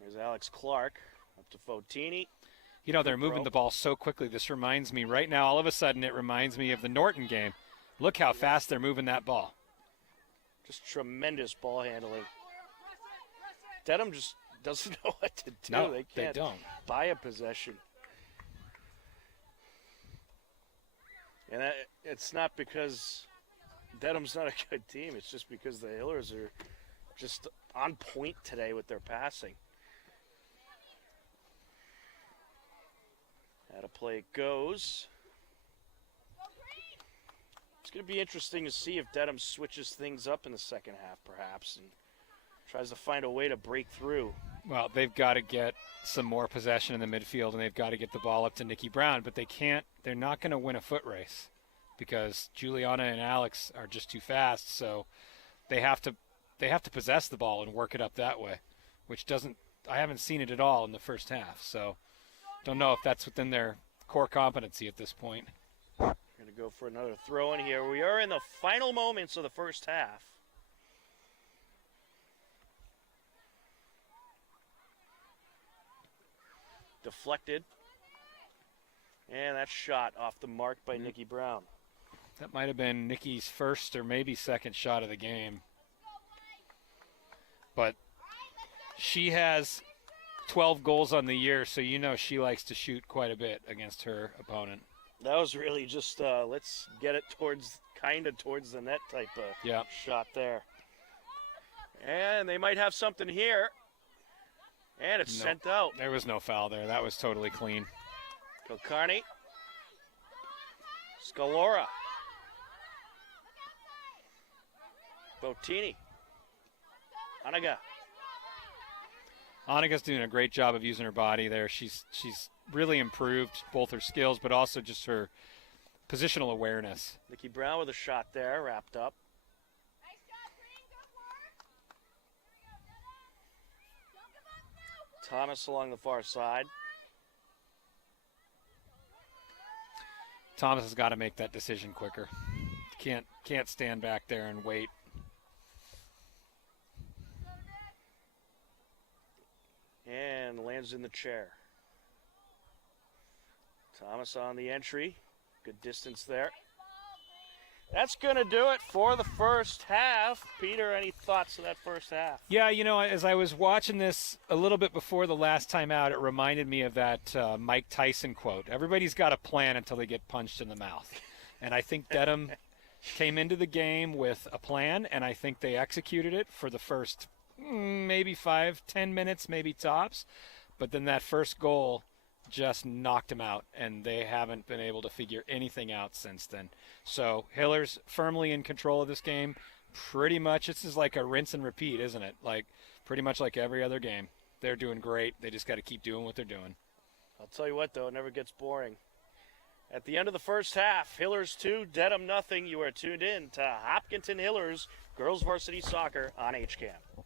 There's Alex Clark. Up to Votini. You know, they're moving the ball so quickly. This reminds me, right now, all of a sudden, it reminds me of the Norton game. Look how fast they're moving that ball. Just tremendous ball handling. Dedham just doesn't know what to do. No, they don't. Buy a possession. And it's not because Dedham's not a good team. It's just because the Hillers are just on point today with their passing. How to play it goes. It's going to be interesting to see if Dedham switches things up in the second half, perhaps, and tries to find a way to break through. Well, they've got to get some more possession in the midfield, and they've got to get the ball up to Nikki Brown, but they're not going to win a foot race because Juliana and Alex are just too fast, so they have to possess the ball and work it up that way, which I haven't seen it at all in the first half, so don't know if that's within their core competency at this point. We're going to go for another throw in here. We are in the final moments of the first half. Deflected. And that shot off the mark by Nikki Brown. That might have been Nikki's first or maybe second shot of the game. But she has 12 goals on the year, so you know she likes to shoot quite a bit against her opponent. That was really just let's get it towards the net type of shot there. And they might have something here. And it's sent out. There was no foul there. That was totally clean. Kilcarney. Scalora. Votini. Anaga. Annika's doing a great job of using her body there. She's really improved both her skills, but also just her positional awareness. Nikki Brown with a shot there, wrapped up. Thomas along the far side. Thomas has got to make that decision quicker. Can't stand back there and wait. And lands in the chair. Thomas on the entry. Good distance there. That's going to do it for the first half. Peter, any thoughts of that first half? Yeah, as I was watching this a little bit before the last time out, it reminded me of that Mike Tyson quote. Everybody's got a plan until they get punched in the mouth. And I think Dedham came into the game with a plan, and I think they executed it for the first maybe 5-10 minutes, maybe tops. But then that first goal just knocked them out, and they haven't been able to figure anything out since then. So Hiller's firmly in control of this game. Pretty much, this is like a rinse and repeat, isn't it? Like pretty much like every other game. They're doing great. They just got to keep doing what they're doing. I'll tell you what, though, it never gets boring. At the end of the first half, Hillers 2, Dedham nothing. You are tuned in to Hopkinton Hillers Girls Varsity Soccer on HCAM.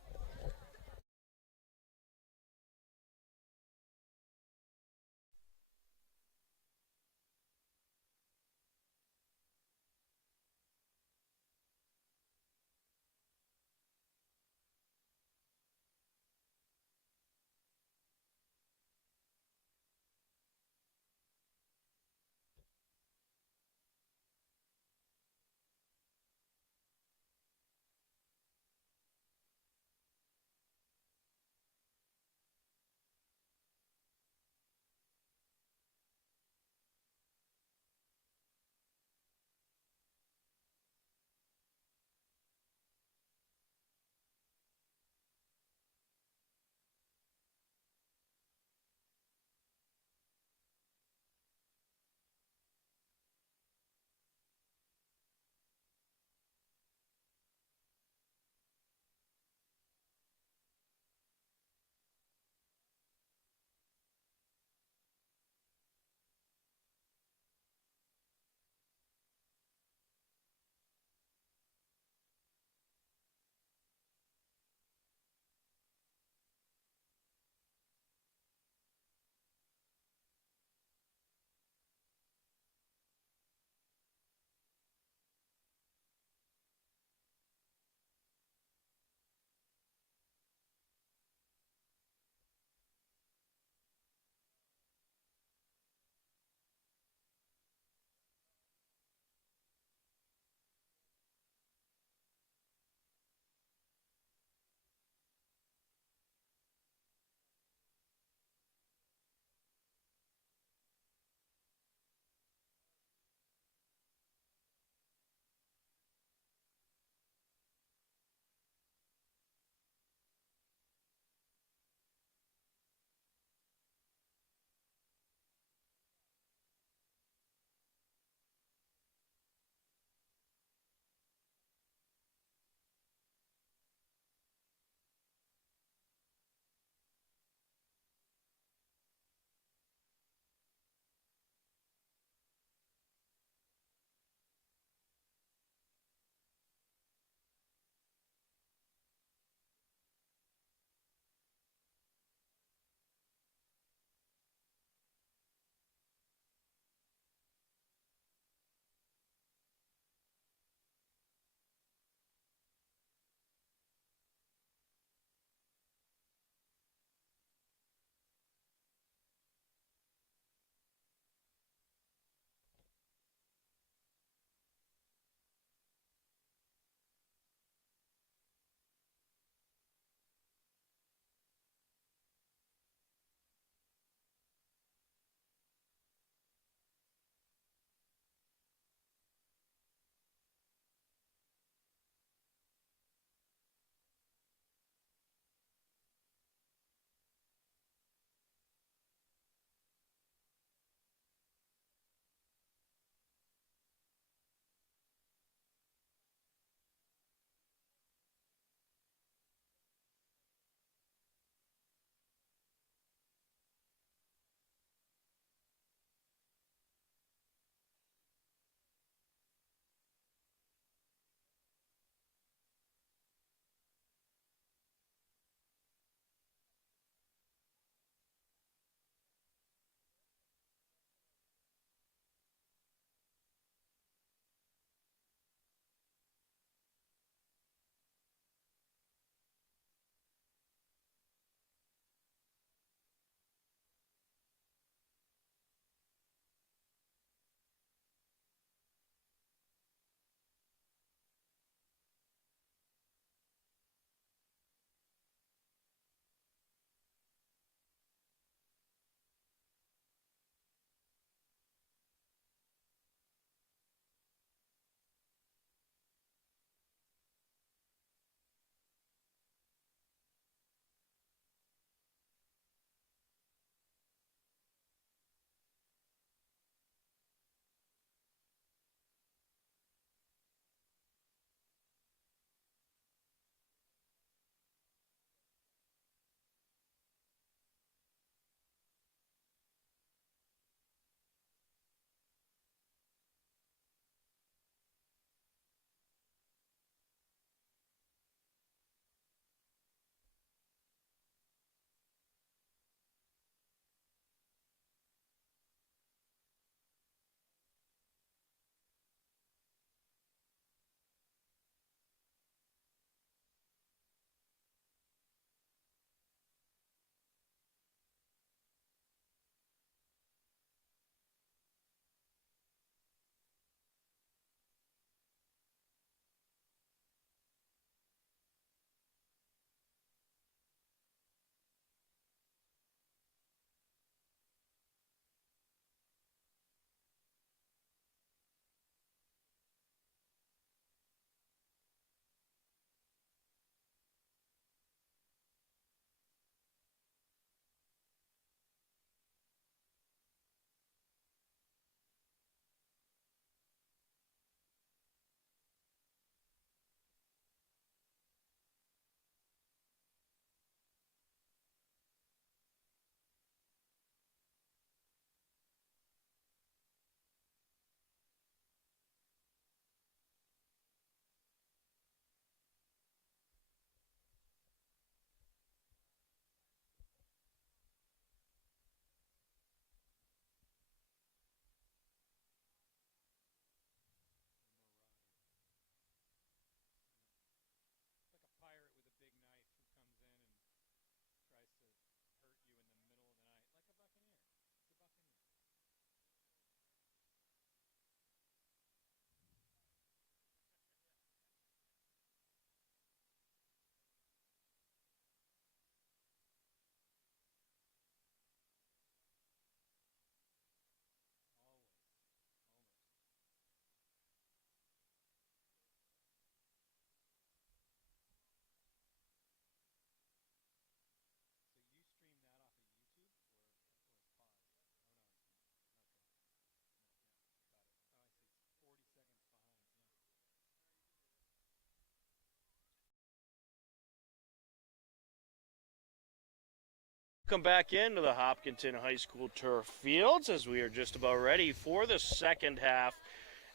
Welcome back into the Hopkinton High School turf fields as we are just about ready for the second half.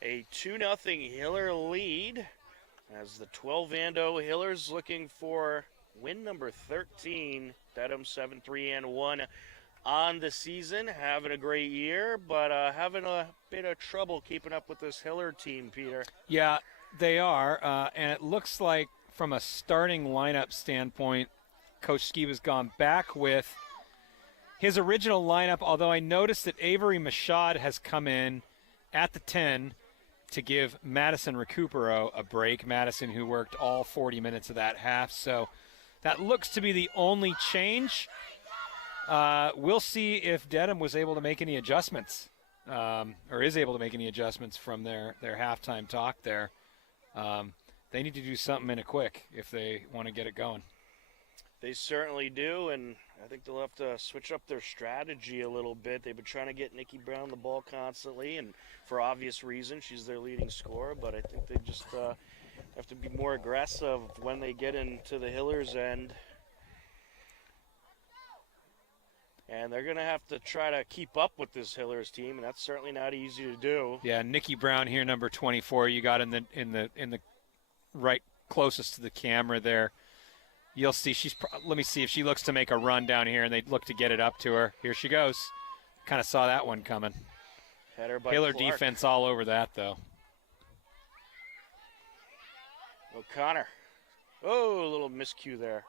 A 2-0 Hiller lead as the 12 Vando Hillers looking for win number 13. Dedham 7-3-1 on the season. Having a great year, but having a bit of trouble keeping up with this Hiller team, Peter. Yeah, they are, and it looks like from a starting lineup standpoint, Coach Skiba's gone back with his original lineup, although I noticed that Avery Machad has come in at the 10 to give Madison Recupero a break. Madison, who worked all 40 minutes of that half, so that looks to be the only change. We'll see if Dedham was able to make any adjustments, or is able to make any adjustments from their halftime talk there. They need to do something in a quick if they want to get it going. They certainly do, and I think they'll have to switch up their strategy a little bit. They've been trying to get Nikki Brown the ball constantly, and for obvious reasons, she's their leading scorer, but I think they just have to be more aggressive when they get into the Hillers' end. And they're going to have to try to keep up with this Hillers team, and that's certainly not easy to do. Yeah, Nikki Brown here, number 24. You got in the right closest to the camera there. You'll see let me see if she looks to make a run down here, and they look to get it up to her. Here she goes. Kind of saw that one coming. Header by Hiller Clark. defense all over that, though. O'Connor. Oh, a little miscue there.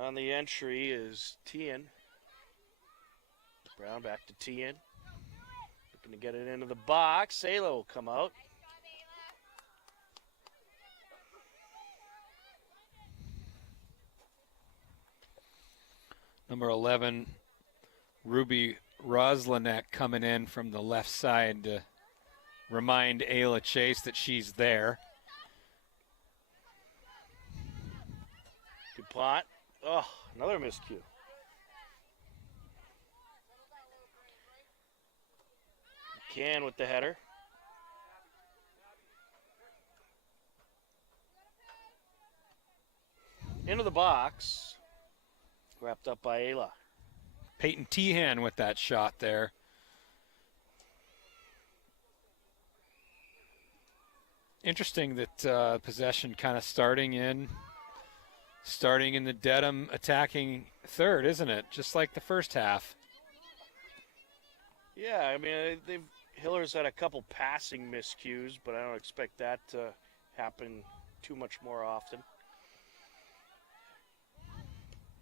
On the entry is Tien. Brown back to Tien. Looking to get it into the box. Ayla will come out. Number 11, Ruby Roslanek coming in from the left side to remind Ayla Chase that she's there. DuPont. Oh, another miscue. Can with the header. Into the box. Wrapped up by Ayla. Peyton Tehan with that shot there. Interesting that possession kind of starting in the Dedham attacking third, isn't it? Just like the first half. Yeah, I mean, Hiller's had a couple passing miscues, but I don't expect that to happen too much more often.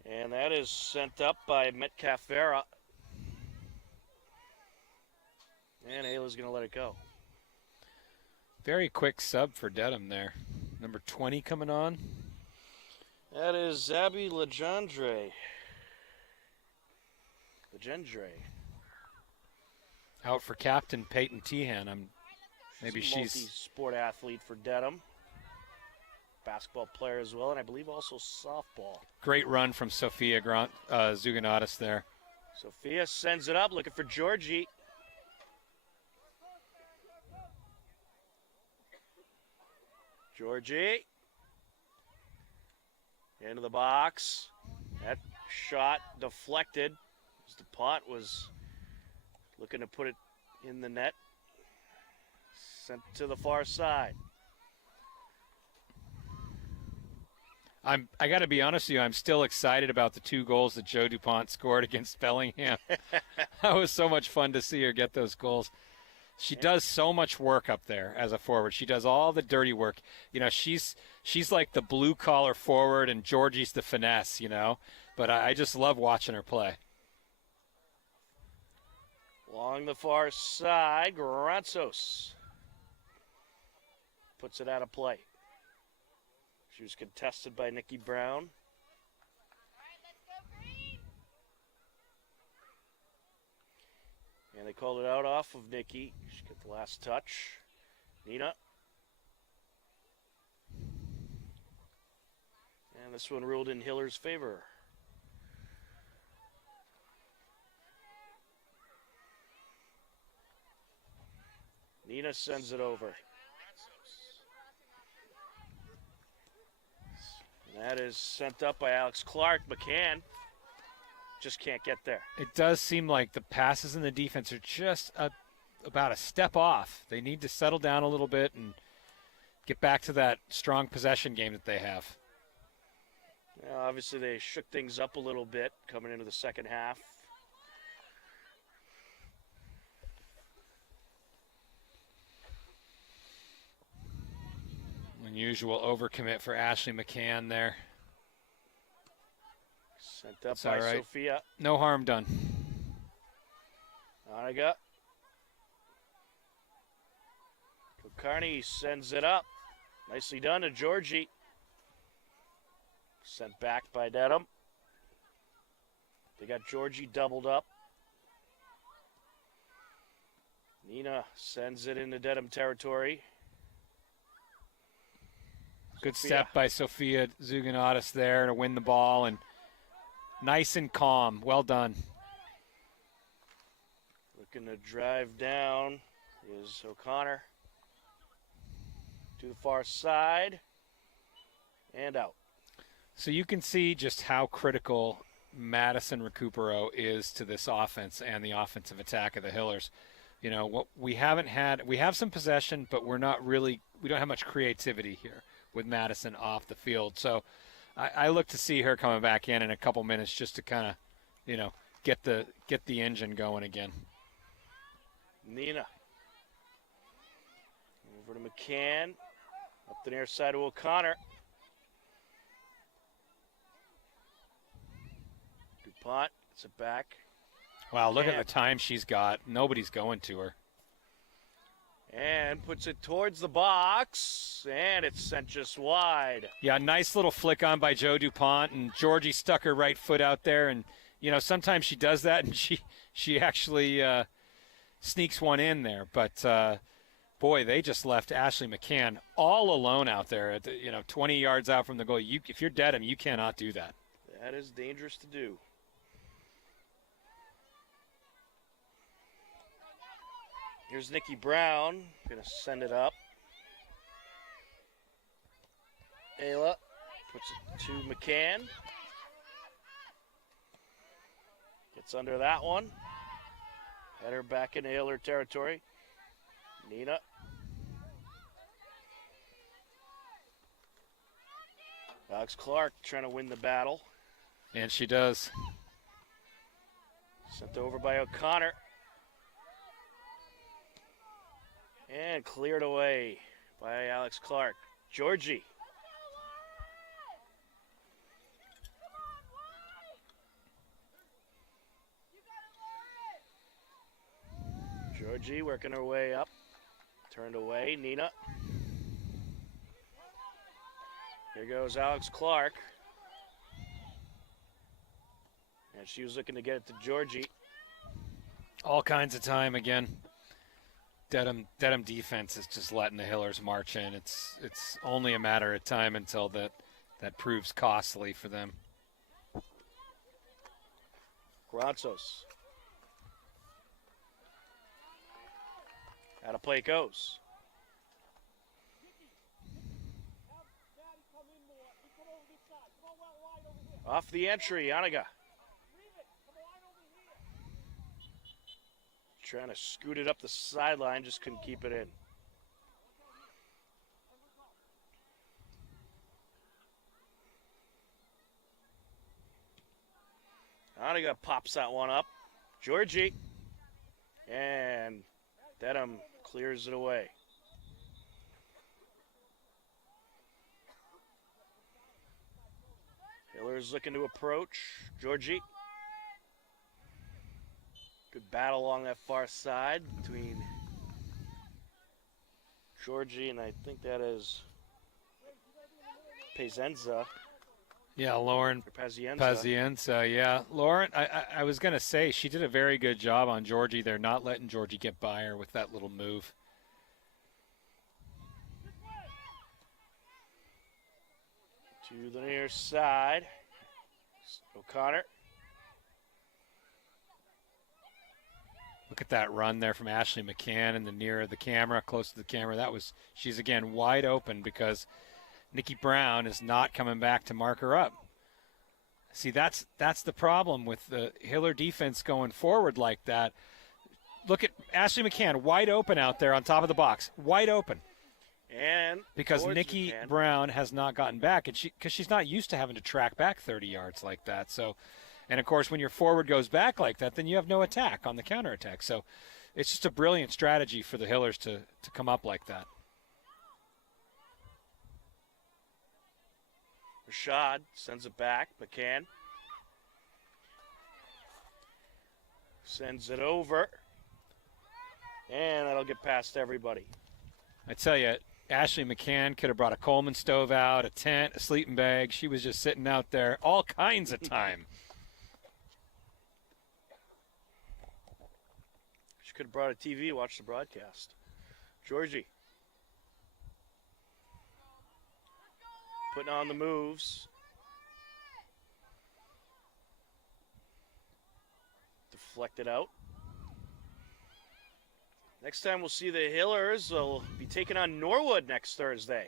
And that is sent up by Metcalf Vera. And Ayla's going to let it go. Very quick sub for Dedham there. Number 20 coming on. That is Zabby Legendre. Out for captain Peyton Tehan. Maybe she's a multi-sport athlete for Dedham. Basketball player as well, and I believe also softball. Great run from Sophia Zuganatis there. Sophia sends it up, looking for Georgie. Georgie. Into the box. That shot deflected. DuPont was looking to put it in the net. Sent to the far side. I got to be honest with you, I'm still excited about the 2 goals that Joe DuPont scored against Bellingham. That was so much fun to see her get those goals. She does so much work up there as a forward. She does all the dirty work. You know, she's like the blue-collar forward, and Georgie's the finesse, you know. But I just love watching her play. Along the far side, Granzos puts it out of play. She was contested by Nikki Brown. And they called it out off of Nikki. She got the last touch. Nina. And this one ruled in Hiller's favor. Nina sends it over. That is sent up by Alex Clark. McCann just can't get there. It does seem like the passes in the defense are just about a step off. They need to settle down a little bit and get back to that strong possession game that they have. Obviously, they shook things up a little bit coming into the second half. Unusual overcommit for Ashley McCann there. Sent up by right. Sophia. No harm done. Oniga. Kulkarni sends it up. Nicely done to Georgie. Sent back by Dedham. They got Georgie doubled up. Nina sends it into Dedham territory. Good Sophia. step by Sophia Zuganatis there to win the ball, and nice and calm. Well done. Looking to drive down is O'Connor. To the far side. And out. So you can see just how critical Madison Recupero is to this offense and the offensive attack of the Hillers. You know, what we have some possession, but we don't have much creativity here with Madison off the field. So I look to see her coming back in a couple minutes just to kind of, get the engine going again. Nina. Over to McCann. Up the near side to O'Connor. DuPont gets it back. Wow, look at the time she's got. Nobody's going to her. And puts it towards the box, and it's sent just wide. Yeah, nice little flick on by Joe DuPont, and Georgie stuck her right foot out there. And, sometimes she does that, and she actually sneaks one in there. But, boy, they just left Ashley McCann all alone out there, at 20 yards out from the goal. If you're Dedham, you cannot do that. That is dangerous to do. Here's Nikki Brown, gonna send it up. Ayla puts it to McCann. Gets under that one. Header back in Ayler territory. Nina. Alex Clark trying to win the battle. And she does. Sent over by O'Connor. And cleared away by Alex Clark. Georgie. Georgie working her way up. Turned away. Nina. Here goes Alex Clark. And she was looking to get it to Georgie. All kinds of time again. Dedham defense is just letting the Hillers march in. It's only a matter of time until that proves costly for them. Granzos. Out of play it goes. Off the entry, Oniga. Trying to scoot it up the sideline, just couldn't keep it in. Oniga pops that one up. Georgie. And Dedham clears it away. Hiller's looking to approach. Georgie. Good battle along that far side between Georgie and I think that is Pazienza. Yeah, Lauren Pazienza, yeah. Lauren, I was going to say, she did a very good job on Georgie there, not letting Georgie get by her with that little move. To the near side. O'Connor. Look at that run there from Ashley McCann in the near of the camera, close to the camera. She's again wide open because Nikki Brown is not coming back to mark her up. See, that's the problem with the Hiller defense going forward like that. Look at Ashley McCann, wide open out there on top of the box, wide open. And because Nikki Brown has not gotten back, and because she's not used to having to track back 30 yards like that. So, and of course, when your forward goes back like that, then you have no attack on the counterattack. So, it's just a brilliant strategy for the Hillers to come up like that. Rashad sends it back. McCann sends it over. And that'll get past everybody. I tell you, Ashley McCann could have brought a Coleman stove out, a tent, a sleeping bag. She was just sitting out there all kinds of time. She could have brought a TV, watched the broadcast. Georgie. Putting on the moves. Deflected out. Next time we'll see the Hillers will be taking on Norwood next Thursday.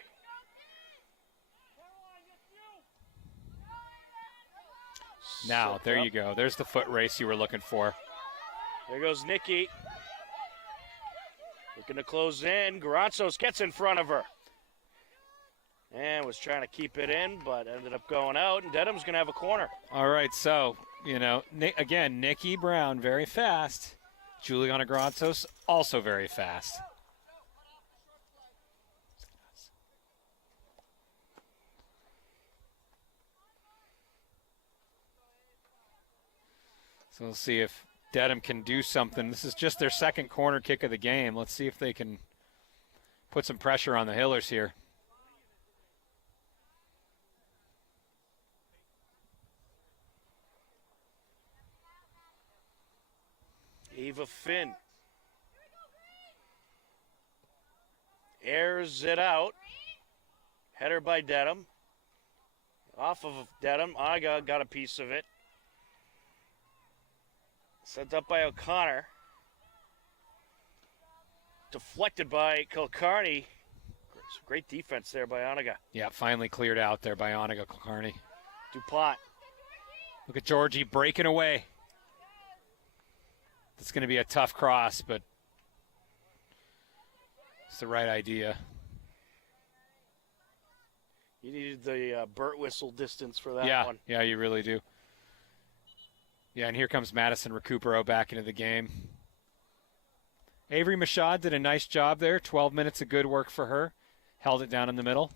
Now, there you go. There's the foot race you were looking for. There goes Nikki. Looking to close in. Garanzos gets in front of her. And was trying to keep it in, but ended up going out, and Dedham's going to have a corner. All right, so, again, Nikki Brown, very fast. Juliana Garanzos, also very fast. So we'll see if Dedham can do something. This is just their second corner kick of the game. Let's see if they can put some pressure on the Hillers here. Ava Finn airs it out. Header by Dedham. Off of Dedham. Aga got a piece of it. Sent up by O'Connor. Deflected by Kilcarney. Great defense there by Oniga. Yeah, finally cleared out there by Oniga Kilcarney. DuPont. Look at Georgie breaking away. It's going to be a tough cross, but it's the right idea. You needed the Burt whistle distance for that one. Yeah, you really do. Yeah, and here comes Madison Recupero back into the game. Avery Mashad did a nice job there. 12 minutes of good work for her. Held it down in the middle.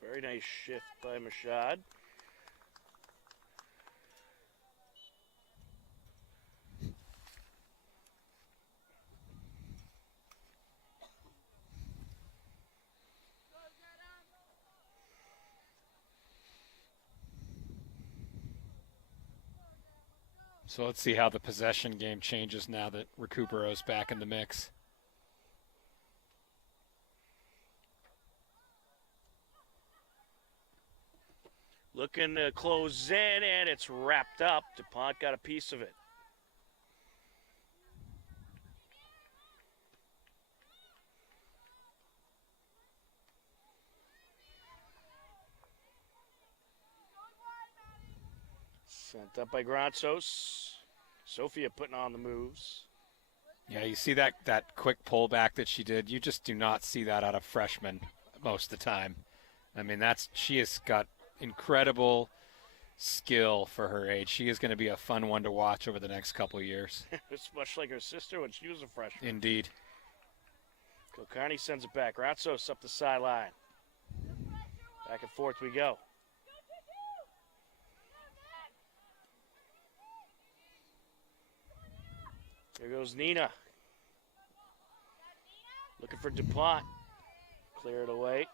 Very nice shift by Mashad. So let's see how the possession game changes now that Recupero's back in the mix. Looking to close in, and it's wrapped up. DuPont got a piece of it. Sent up by Granzos. Sophia putting on the moves. Yeah, you see that quick pullback that she did. You just do not see that out of freshmen most of the time. I mean, she has got incredible skill for her age. She is going to be a fun one to watch over the next couple of years. It's much like her sister when she was a freshman. Indeed. Kilcarney sends it back. Granzos up the sideline. Back and forth we go. There goes Nina. Looking for DuPont. Clear it away.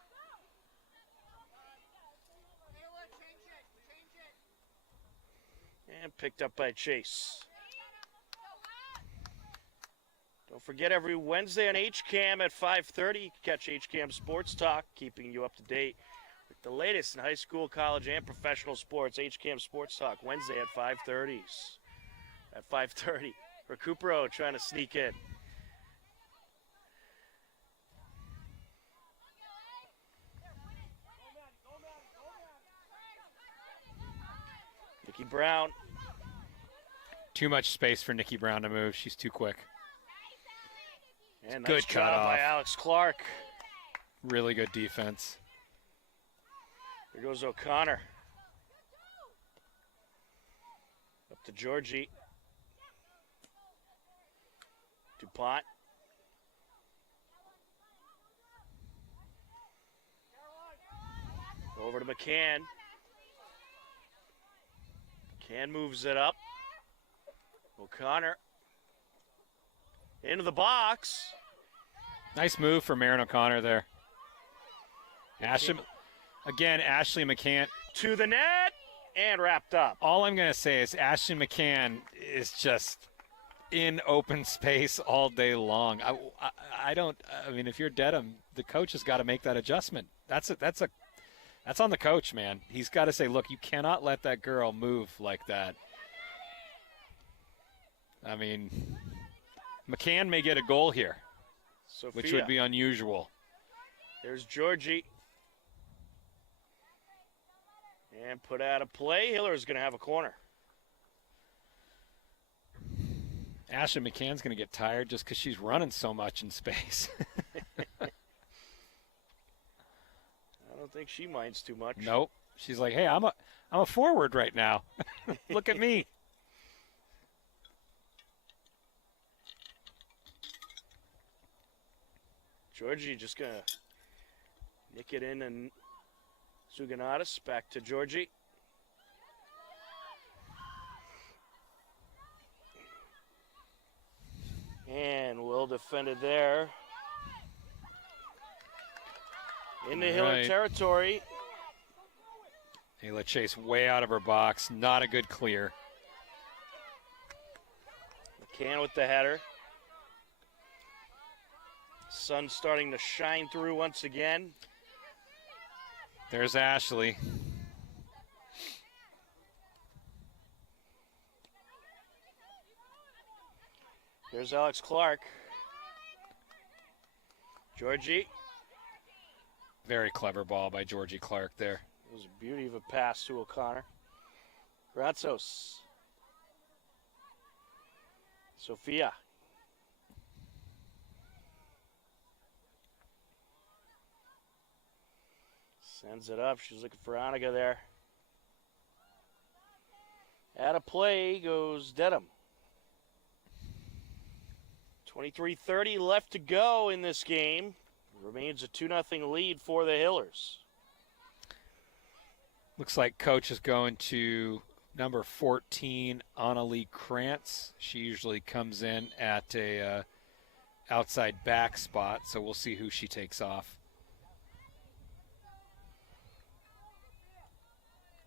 And picked up by Chase. Don't forget, every Wednesday on HCAM at 5:30, catch HCAM Sports Talk, keeping you up to date with the latest in high school, college, and professional sports. HCAM Sports Talk, Wednesday at 5:30. At 5:30. Recupero trying to sneak in. Nikki Brown. Too much space for Nikki Brown to move. She's too quick. And Good nice job cutoff. by Alex Clark. Really good defense. There goes O'Connor. Up to Georgie. DuPont. Over to McCann. McCann moves it up. O'Connor. Into the box. Nice move for Marin O'Connor there. Ashley McCann. To the net and wrapped up. All I'm going to say is Ashley McCann is just in open space all day long. I mean, if you're Dedham, the coach has got to make that adjustment. That's on the coach, man. He's got to say, look, you cannot let that girl move like that. I mean, McCann may get a goal here, Sophia. which would be unusual. There's Georgie. And put out of play. Hiller's going to have a corner. Ashley McCann's going to get tired just because she's running so much in space. I don't think she minds too much. Nope. She's like, hey, I'm a forward right now. Look at me. Georgie just going to nick it in, and Zuganatis back to Georgie. And well defended there. In the Hiller territory. Ayla Chase way out of her box. Not a good clear. McCann with the header. Sun starting to shine through once again. There's Ashley. There's Alex Clark. Georgie. Very clever ball by Georgie Clark there. It was a beauty of a pass to O'Connor. Ratsos. Sophia. Sends it up. She's looking for Annika there. Out of play goes Dedham. 23:30 left to go in this game. Remains a 2-0 lead for the Hillers. Looks like coach is going to number 14, Annalie Krantz. She usually comes in at a outside back spot, so we'll see who she takes off.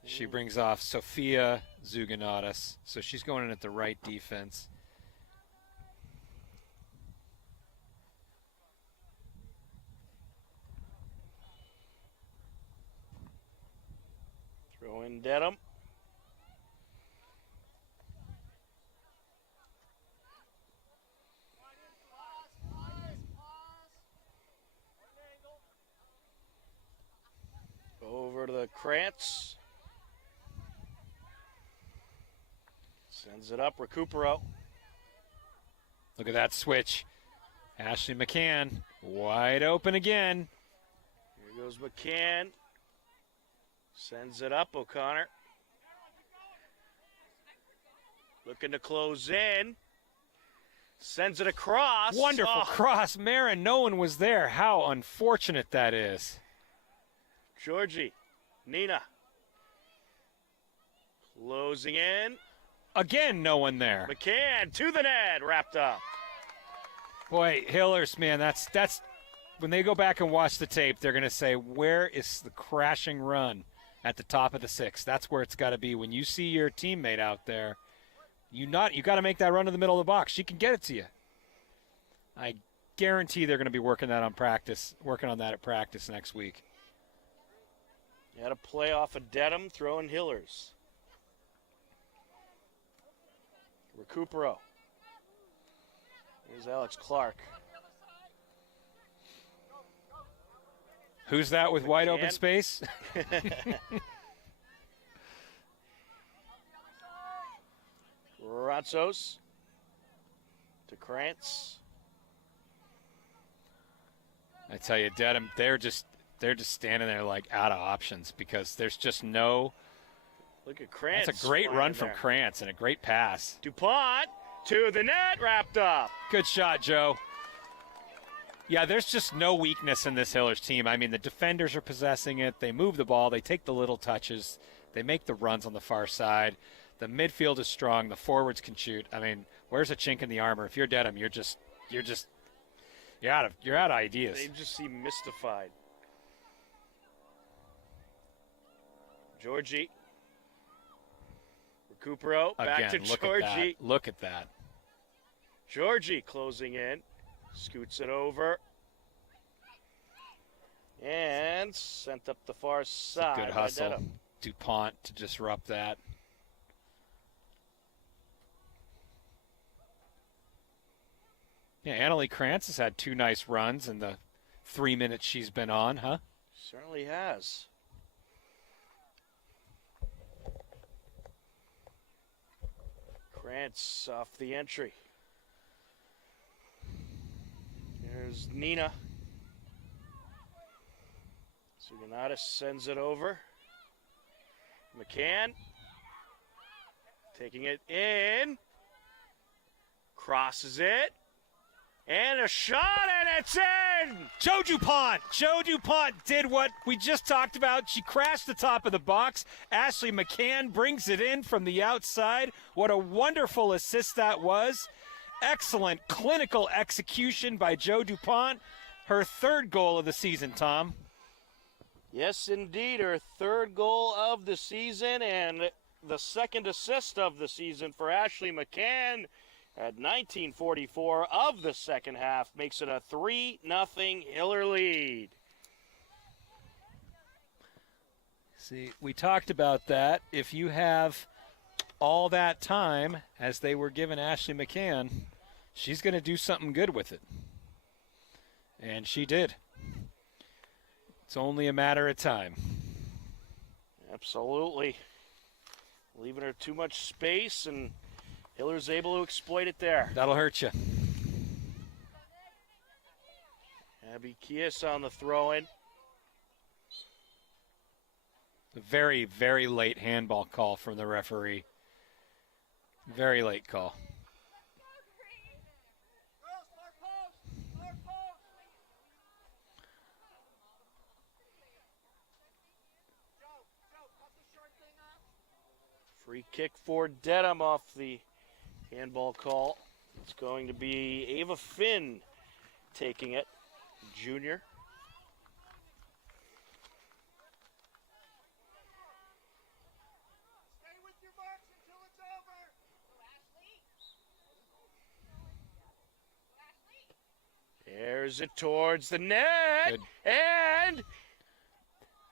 She brings off Sophia Zuganatis, so she's going in at the right defense. Throw in Dedham. Over to the Krantz. Sends it up, Recupero. Look at that switch. Ashley McCann wide open again. Here goes McCann. Sends it up, O'Connor. Looking to close in. Sends it across. Wonderful cross. Marin, no one was there. How unfortunate that is. Georgie. Nina. Closing in. Again, no one there. McCann to the net. Wrapped up. Boy, Hillers, man, that's when they go back and watch the tape, they're going to say, where is the crashing run at the top of the sixth? That's where it's got to be. When you see your teammate out there, you got to make that run to the middle of the box. She can get it to you. I guarantee they're going to be working on that at practice next week. You had a play off of Dedham, throwing Hillers. Recupero. Here's Alex Clark. Who's that with wide open space? Morazos to Krantz. I tell you, Dedham, they're just standing there like out of options because there's just no. Look at Krantz. That's a great run from Krantz and a great pass. DuPont to the net, wrapped up. Good shot, Joe. Yeah, there's just no weakness in this Hillers team. I mean, the defenders are possessing it. They move the ball. They take the little touches. They make the runs on the far side. The midfield is strong. The forwards can shoot. I mean, where's a chink in the armor? If you're Dedham, you're out of ideas. They just seem mystified. Georgie. Recupero. Back to Georgie. Look at that. Georgie closing in. Scoots it over. And sent up the far side. Good hustle. DuPont to disrupt that. Yeah, Annalie Krantz has had 2 nice runs in the 3 minutes she's been on, huh? Certainly has. Krantz off the entry. There's Nina. Suganatis sends it over. McCann taking it in. Crosses it. And a shot, and it's in! Joe DuPont! Joe DuPont did what we just talked about. She crashed the top of the box. Ashley McCann brings it in from the outside. What a wonderful assist that was. Excellent clinical execution by Joe DuPont. Her 3rd goal of the season, Tom. Yes, indeed. Her 3rd goal of the season and the 2nd assist of the season for Ashley McCann at 19:44 of the second half. Makes it a 3-0 Hiller lead. See, we talked about that. If you have all that time, as they were giving Ashley McCann, she's going to do something good with it. And she did. It's only a matter of time. Absolutely. Leaving her too much space, and Hiller's able to exploit it there. That'll hurt you. Abby Kies on the throw-in. A very, very late handball call from the referee. Very late call. Free kick for Dedham off the handball call. It's going to be Ava Finn taking it, junior. Stay with your marks until it's over. There's it towards the net. Good. And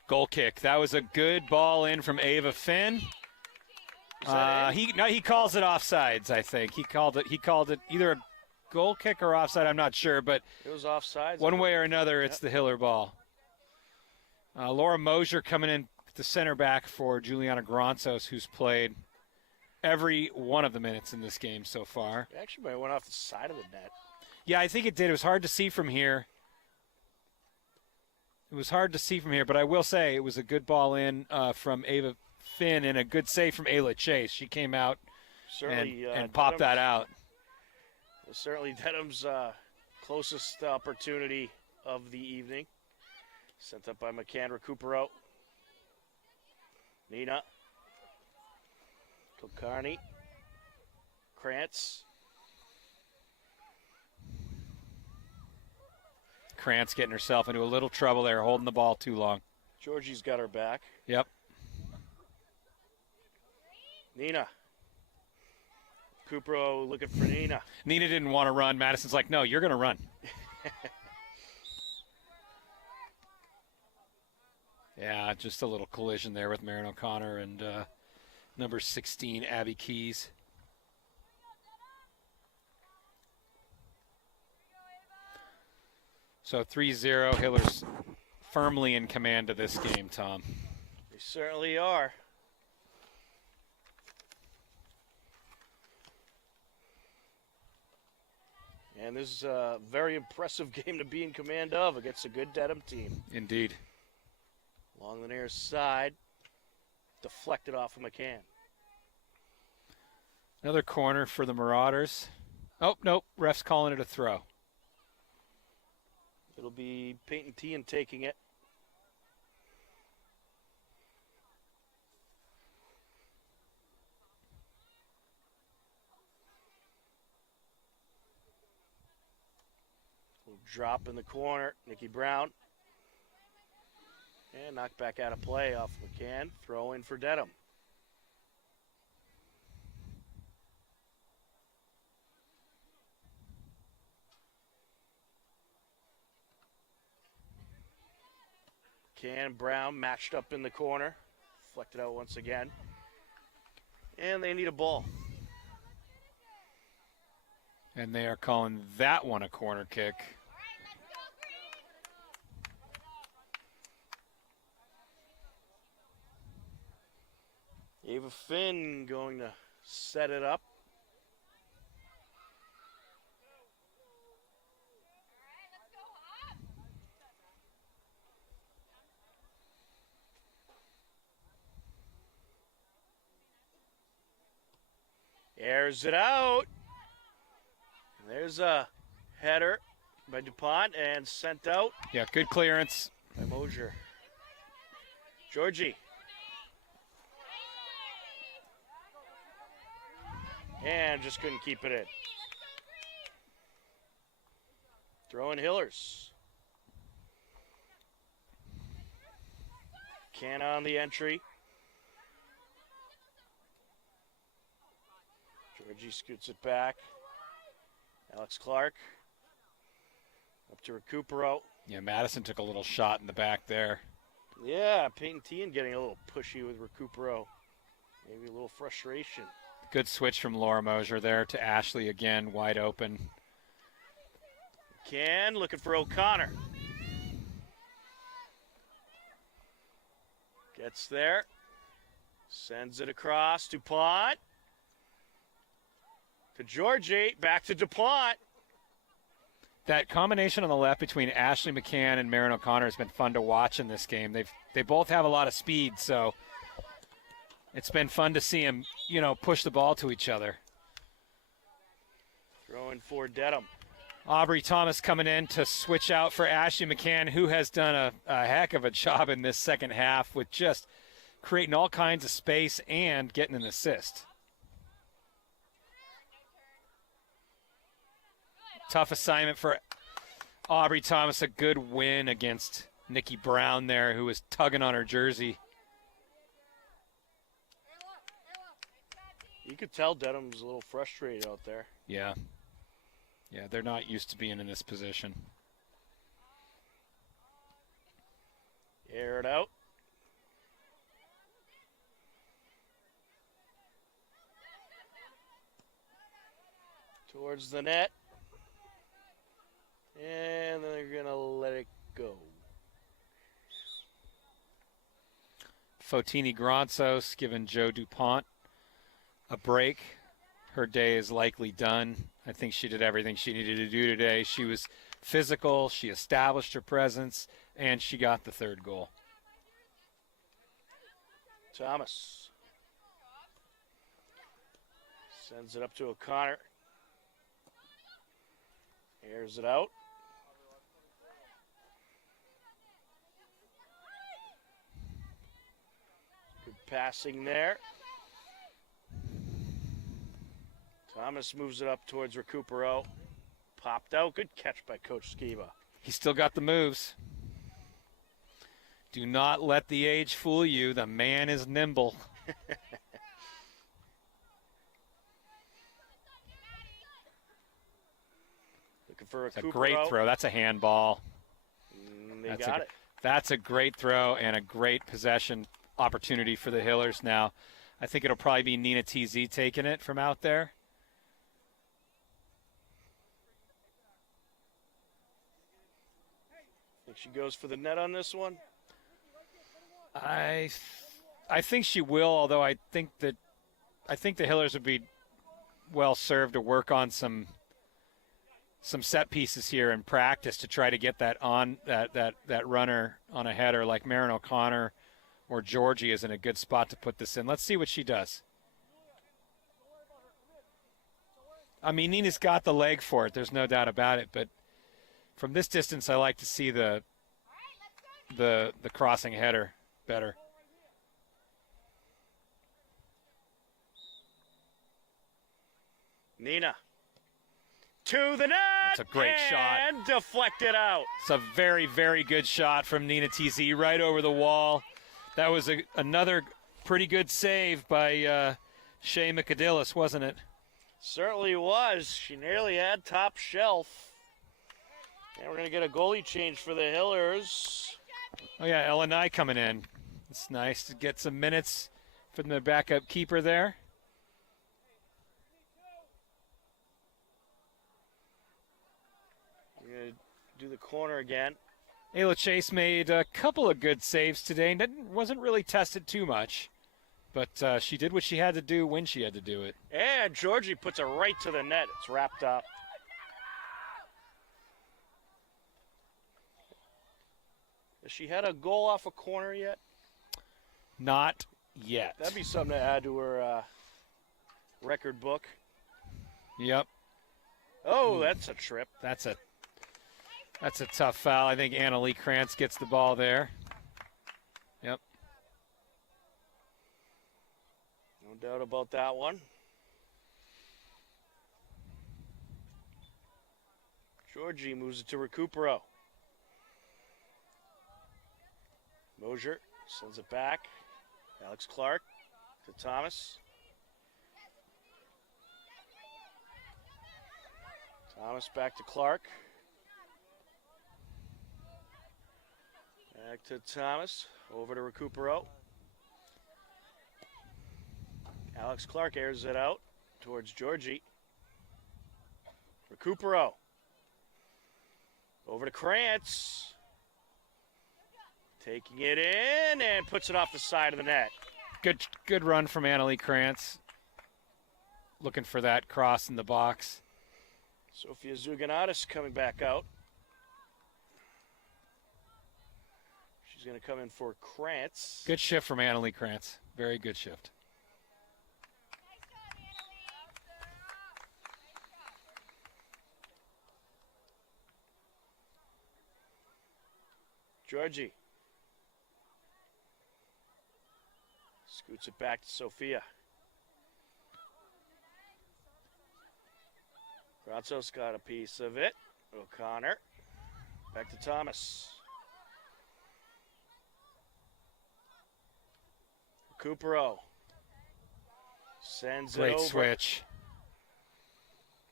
Goal kick. That was a good ball in from Ava Finn. He calls it offsides, I think. He called it either a goal kick or offside, I'm not sure, but it was offsides. One way or another, it's the Hiller ball. Laura Mosier coming in the center back for Juliana Gronsos, who's played every one of the minutes in this game so far. It actually might have went off the side of the net. Yeah, I think it did. It was hard to see from here. But I will say it was a good ball in from Ava Finn and a good save from Ayla Chase. She came out and popped that out. Certainly Dedham's closest opportunity of the evening. Sent up by McCann. Recupero. Nina. Kilcarney. Krantz. Krantz getting herself into a little trouble there, holding the ball too long. Georgie's got her back. Yep. Nina. Cupro looking for Nina. Nina didn't want to run. Madison's like, no, you're going to run. Yeah, just a little collision there with Marin O'Connor and number 16, Abby Keys. So 3-0, Hiller's firmly in command of this game, Tom. They certainly are. And this is a very impressive game to be in command of against a good Dedham team. Indeed. Along the near side, deflected off of McCann. Another corner for the Marauders. Oh, nope. Ref's calling it a throw. It'll be Peyton Tian taking it. Little drop in the corner. Nikki Brown. And knocked back out of play off McCann. Throw in for Dedham. Brown matched up in the corner. Deflected out once again. And they need a ball. And they are calling that one a corner kick. Ava Finn going to set it up. Airs it out. There's a header by DuPont and sent out. Yeah, good clearance. By Mosier. Georgie. And just couldn't keep it in. Throwing Hillers. Can on the entry. Georgie scoots it back. Alex Clark. Up to Recupero. Yeah, Madison took a little shot in the back there. Yeah, Peyton Tian getting a little pushy with Recupero. Maybe a little frustration. Good switch from Laura Mosier there to Ashley again, wide open. Can looking for O'Connor. Gets there. Sends it across. DuPont. To Georgie. Back to DuPont. That combination on the left between Ashley McCann and Marin O'Connor has been fun to watch in this game. They both have a lot of speed, so it's been fun to see them, push the ball to each other. Throwing for Dedham. Aubrey Thomas coming in to switch out for Ashley McCann, who has done a heck of a job in this second half with just creating all kinds of space and getting an assist. Tough assignment for Aubrey Thomas. A good win against Nikki Brown there, who was tugging on her jersey. You could tell Dedham's a little frustrated out there. Yeah. Yeah, they're not used to being in this position. Air it out. Towards the net. And then they're going to let it go. Fotini Gronsos giving Joe DuPont a break. Her day is likely done. I think she did everything she needed to do today. She was physical, she established her presence, and she got the third goal. Thomas sends it up to O'Connor. Airs it out. Good passing there. Thomas moves it up towards Recupero. Popped out. Good catch by Coach Skiba. He's still got the moves. Do not let the age fool you. The man is nimble. Looking for It's a great throw. That's a handball. They got it. That's a great throw and a great possession opportunity for the Hillers now. I think it'll probably be Nina TZ taking it from out there. Think she goes for the net on this one? I think she will, although I think the Hillers would be well served to work on some some set pieces here in practice to try to get that on that runner on a header like Marin O'Connor or Georgie is in a good spot to put this in. Let's see what she does. I mean, Nina's got the leg for it. There's no doubt about it. But from this distance, I like to see the crossing header better. Nina to the net. That's a great shot. And deflected out. It's a very, very good shot from Nina TZ right over the wall. That was another pretty good save by Shea McAdillis, wasn't it? Certainly was. She nearly had top shelf. And we're going to get a goalie change for the Hillers. Oh, yeah, Ellen Nye coming in. It's nice to get some minutes from the backup keeper there. We're going to do the corner again. Ayla Chase made a couple of good saves today. Wasn't really tested too much. But she did what she had to do when she had to do it. And Georgie puts it right to the net. It's wrapped up. Has she had a goal off a corner yet? Not yet. That'd be something to add to her record book. Yep. Oh, that's a trip. That's a tough foul. I think Anna Lee Krantz gets the ball there. Yep. No doubt about that one. Georgie moves it to Recupero. Mosier sends it back. Alex Clark to Thomas. Thomas back to Clark. Back to Thomas. Over to Recupero. Alex Clark airs it out towards Georgie. Recupero. Over to Krantz. Taking it in and puts it off the side of the net. Good run from Annalie Krantz. Looking for that cross in the box. Sofia Zuganatis coming back out. She's going to come in for Krantz. Good shift from Annalie Krantz. Very good shift. Georgie. Scoots it back to Sophia. Grazzo's got a piece of it. O'Connor. Back to Thomas. Recupero. Sends it over. Great switch.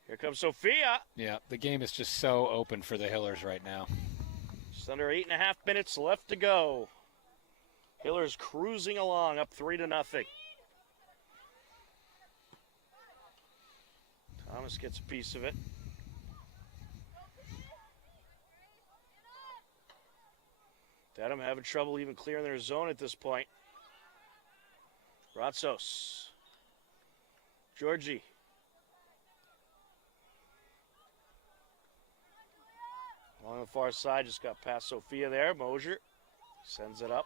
Here comes Sophia. Yeah, the game is just so open for the Hillers right now. Just under 8.5 minutes left to go. Hillers cruising along, up 3-0. Thomas gets a piece of it. Dedham having trouble even clearing their zone at this point. Ratzos. Georgie. Along the far side, just got past Sophia there. Mosier sends it up.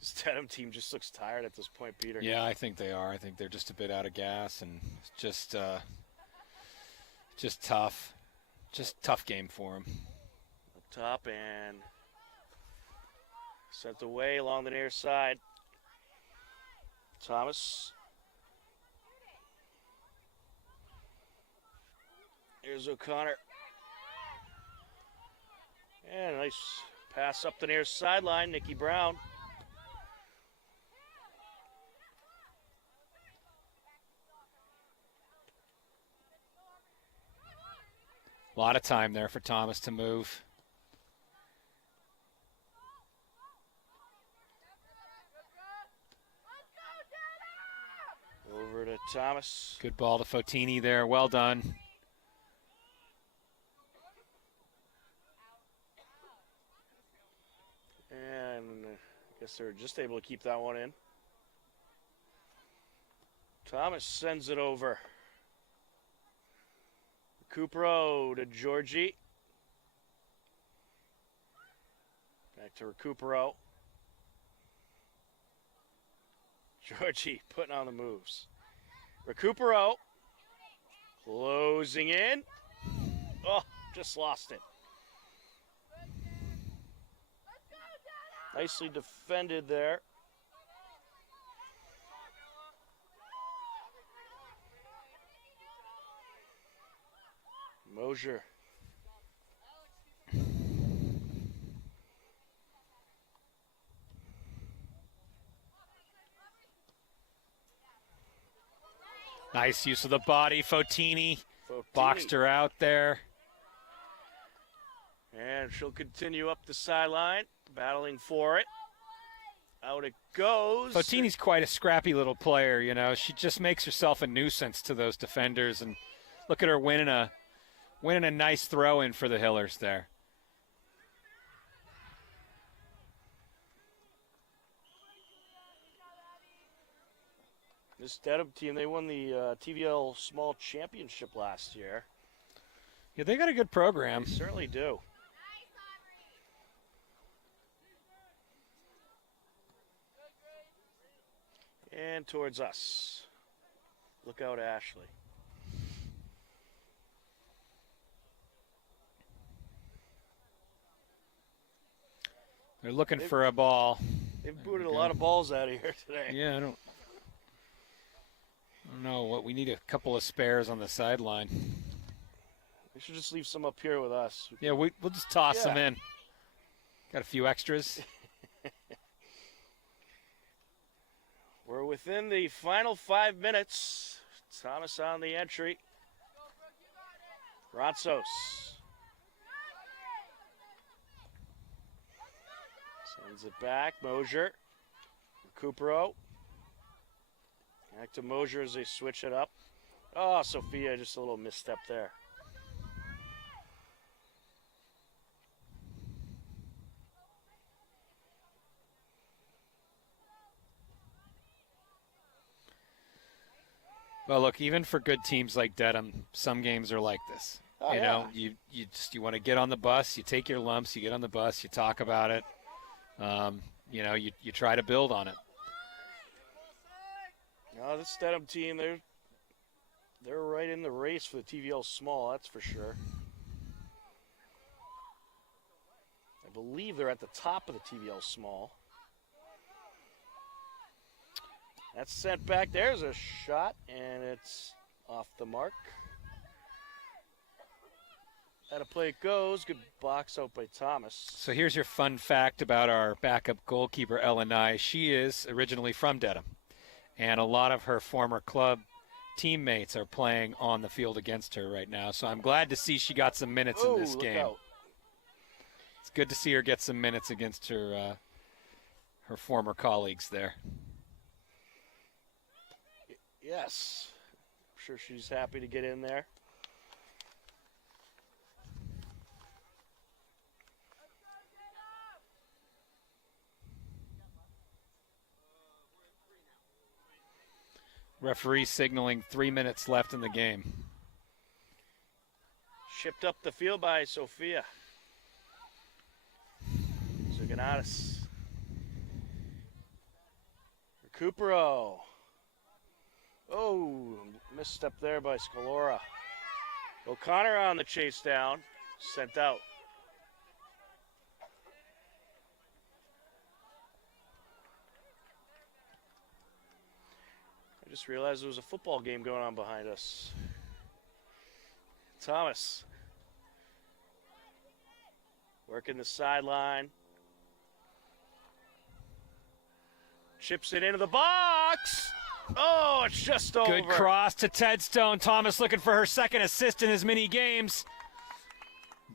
This Dedham team just looks tired at this point, Peter. Yeah, I think they are. I think they're just a bit out of gas and just tough. Just tough game for them. Up top and sent away along the near side. Thomas. Here's O'Connor. And a nice pass up the near sideline. Nikki Brown. A lot of time there for Thomas to move. Over to Thomas. Good ball to Fotini there. Well done. And I guess they're just able to keep that one in. Thomas sends it over. Recupero to Georgie. Back to Recupero. Georgie putting on the moves. Recupero. Closing in. Oh, just lost it. Nicely defended there. Mosier. Nice use of the body. Fotini boxed her out there. And she'll continue up the sideline, battling for it. Out it goes. Fotini's quite a scrappy little player, you know. She just makes herself a nuisance to those defenders. And look at her winning a nice throw in for the Hillers there. This Dedham team, they won the TVL Small Championship last year. Yeah, they got a good program. They certainly do. And towards us. Look out, Ashley. They're looking for a ball. They've booted a lot of balls out of here today. Yeah, I don't know what we need. A couple of spares on the sideline. We should just leave some up here with us. Yeah, we'll just toss them in. Got a few extras. We're within the final 5 minutes. Thomas on the entry. Ratsos. Sends it back. Mosier. Recupero. Back to Mosier as they switch it up. Oh, Sophia, just a little misstep there. Well, look, even for good teams like Dedham, some games are like this. Oh, you know, you want to get on the bus, you take your lumps, you get on the bus, you talk about it. You know, you try to build on it. No, this Dedham team, they're right in the race for the TVL Small, that's for sure. I believe they're at the top of the TVL Small. That's sent back. There's a shot, and it's off the mark. Out of play it goes. Good box out by Thomas. So here's your fun fact about our backup goalkeeper, Ellen Nye. She is originally from Dedham, and a lot of her former club teammates are playing on the field against her right now. So I'm glad to see she got some minutes in this game. Out. It's good to see her get some minutes against her former colleagues there. Yes. I'm sure she's happy to get in there. Referee signaling 3 minutes left in the game. Shipped up the field by Sophia. Zuganatis. Recupero. Oh, misstep there by Scalora. O'Connor on the chase down. Sent out. I just realized there was a football game going on behind us. Thomas. Working the sideline. Chips it into the box. Oh, it's just over. Good cross to Tedstone. Thomas looking for her second assist in as many games.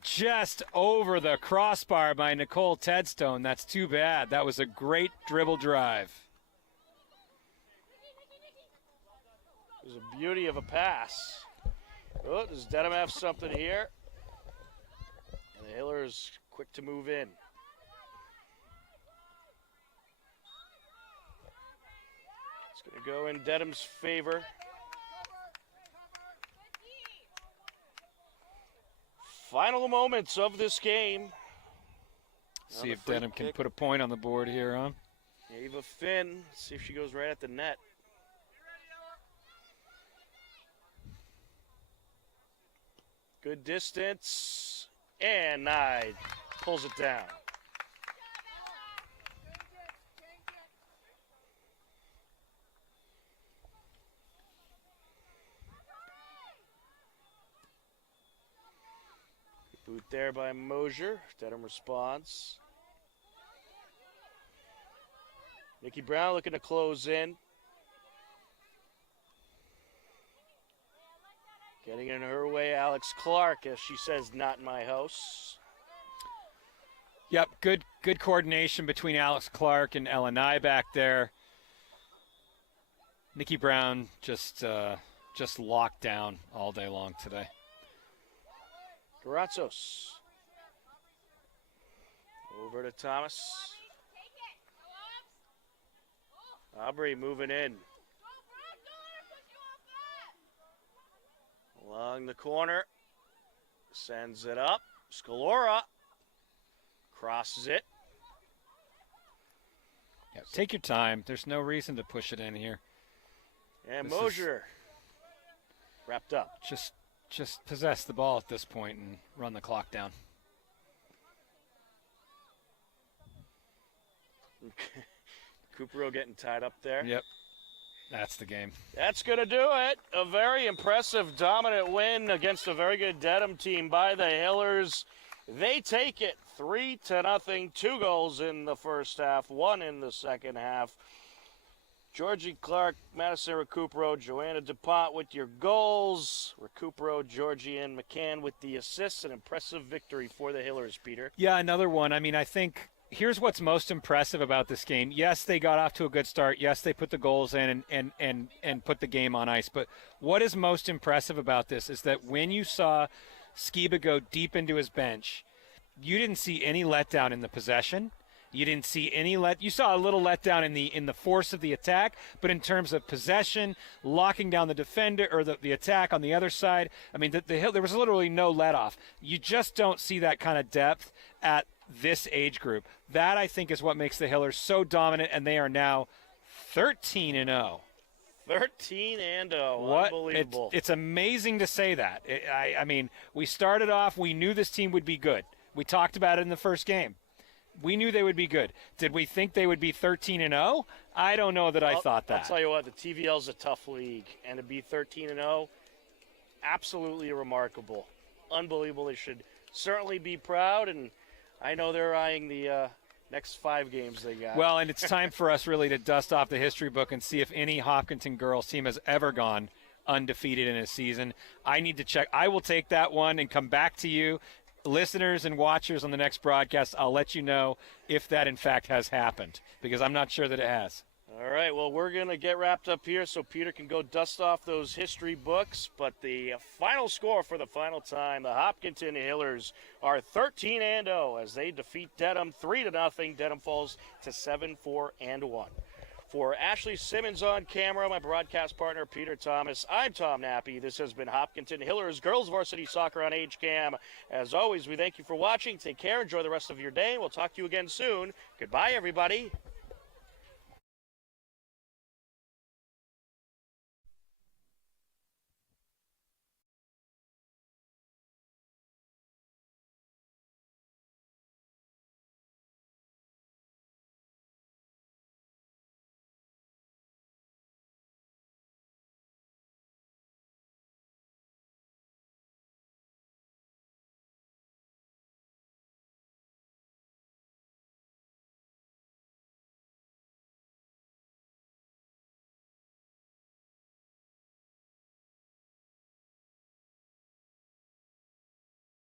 Just over the crossbar by Nicole Tedstone. That's too bad. That was a great dribble drive. It was a beauty of a pass. Oh, does Dedham have something here? And the Hillers quick to move in. It's going to go in Dedham's favor. Final moments of this game. See if Dedham can put a point on the board here, huh? Ava Finn, see if she goes right at the net. Good distance, and Nye pulls it down. Boot there by Mosier. Dedham responds. Nikki Brown looking to close in. Getting in her way, Alex Clark, as she says, not in my house. Yep, good coordination between Alex Clark and Ellen Nye back there. Nikki Brown just locked down all day long today. Garazos. Over to Thomas. Aubrey moving in. Along the corner. Sends it up. Scalora. Crosses it. Yeah, take your time. There's no reason to push it in here. And Mosier. Wrapped up. Just possess the ball at this point and run the clock down. Coupero getting tied up there. Yep, that's the game. That's going to do it. A very impressive, dominant win against a very good Dedham team by the Hillers. They take it 3-0. 2 goals in the first half, 1 in the second half. Georgie Clark, Madison Recupero, Joanna DuPont with your goals. Recupero, Georgie, and McCann with the assists. An impressive victory for the Hillers, Peter. Yeah, another one. I mean, I think here's what's most impressive about this game. Yes, they got off to a good start. Yes, they put the goals in and put the game on ice. But what is most impressive about this is that when you saw Skiba go deep into his bench, you didn't see any letdown in the possession. You didn't see any you saw a little letdown in the force of the attack, but in terms of possession, locking down the defender or the attack on the other side, I mean, there was literally no let off. You just don't see that kind of depth at this age group. That, I think, is what makes the Hillers so dominant, and they are now 13-0. 13-0. Unbelievable. It's amazing to say that. I mean, we started off, we knew this team would be good. We talked about it in the first game. We knew they would be good. Did we think they would be 13-0? I don't know that I thought that. I'll tell you what, the TVL's a tough league, and to be 13-0, absolutely remarkable. Unbelievable. They should certainly be proud, and I know they're eyeing the next 5 games they got. Well, and it's time for us really to dust off the history book and see if any Hopkinton girls team has ever gone undefeated in a season. I need to check. I will take that one and come back to you. Listeners and watchers on the next broadcast, I'll let you know if that in fact has happened, because I'm not sure that it has. All right, well, we're going to get wrapped up here so Peter can go dust off those history books. But the final score for the final time, the Hopkinton Hillers are 13-0 as they defeat Dedham 3-0. Dedham falls to 7-4-1. For Ashley Simmons on camera, my broadcast partner, Peter Thomas, I'm Tom Nappy. This has been Hopkinton Hillers Girls Varsity Soccer on HCAM. As always, we thank you for watching. Take care. Enjoy the rest of your day. We'll talk to you again soon. Goodbye, everybody.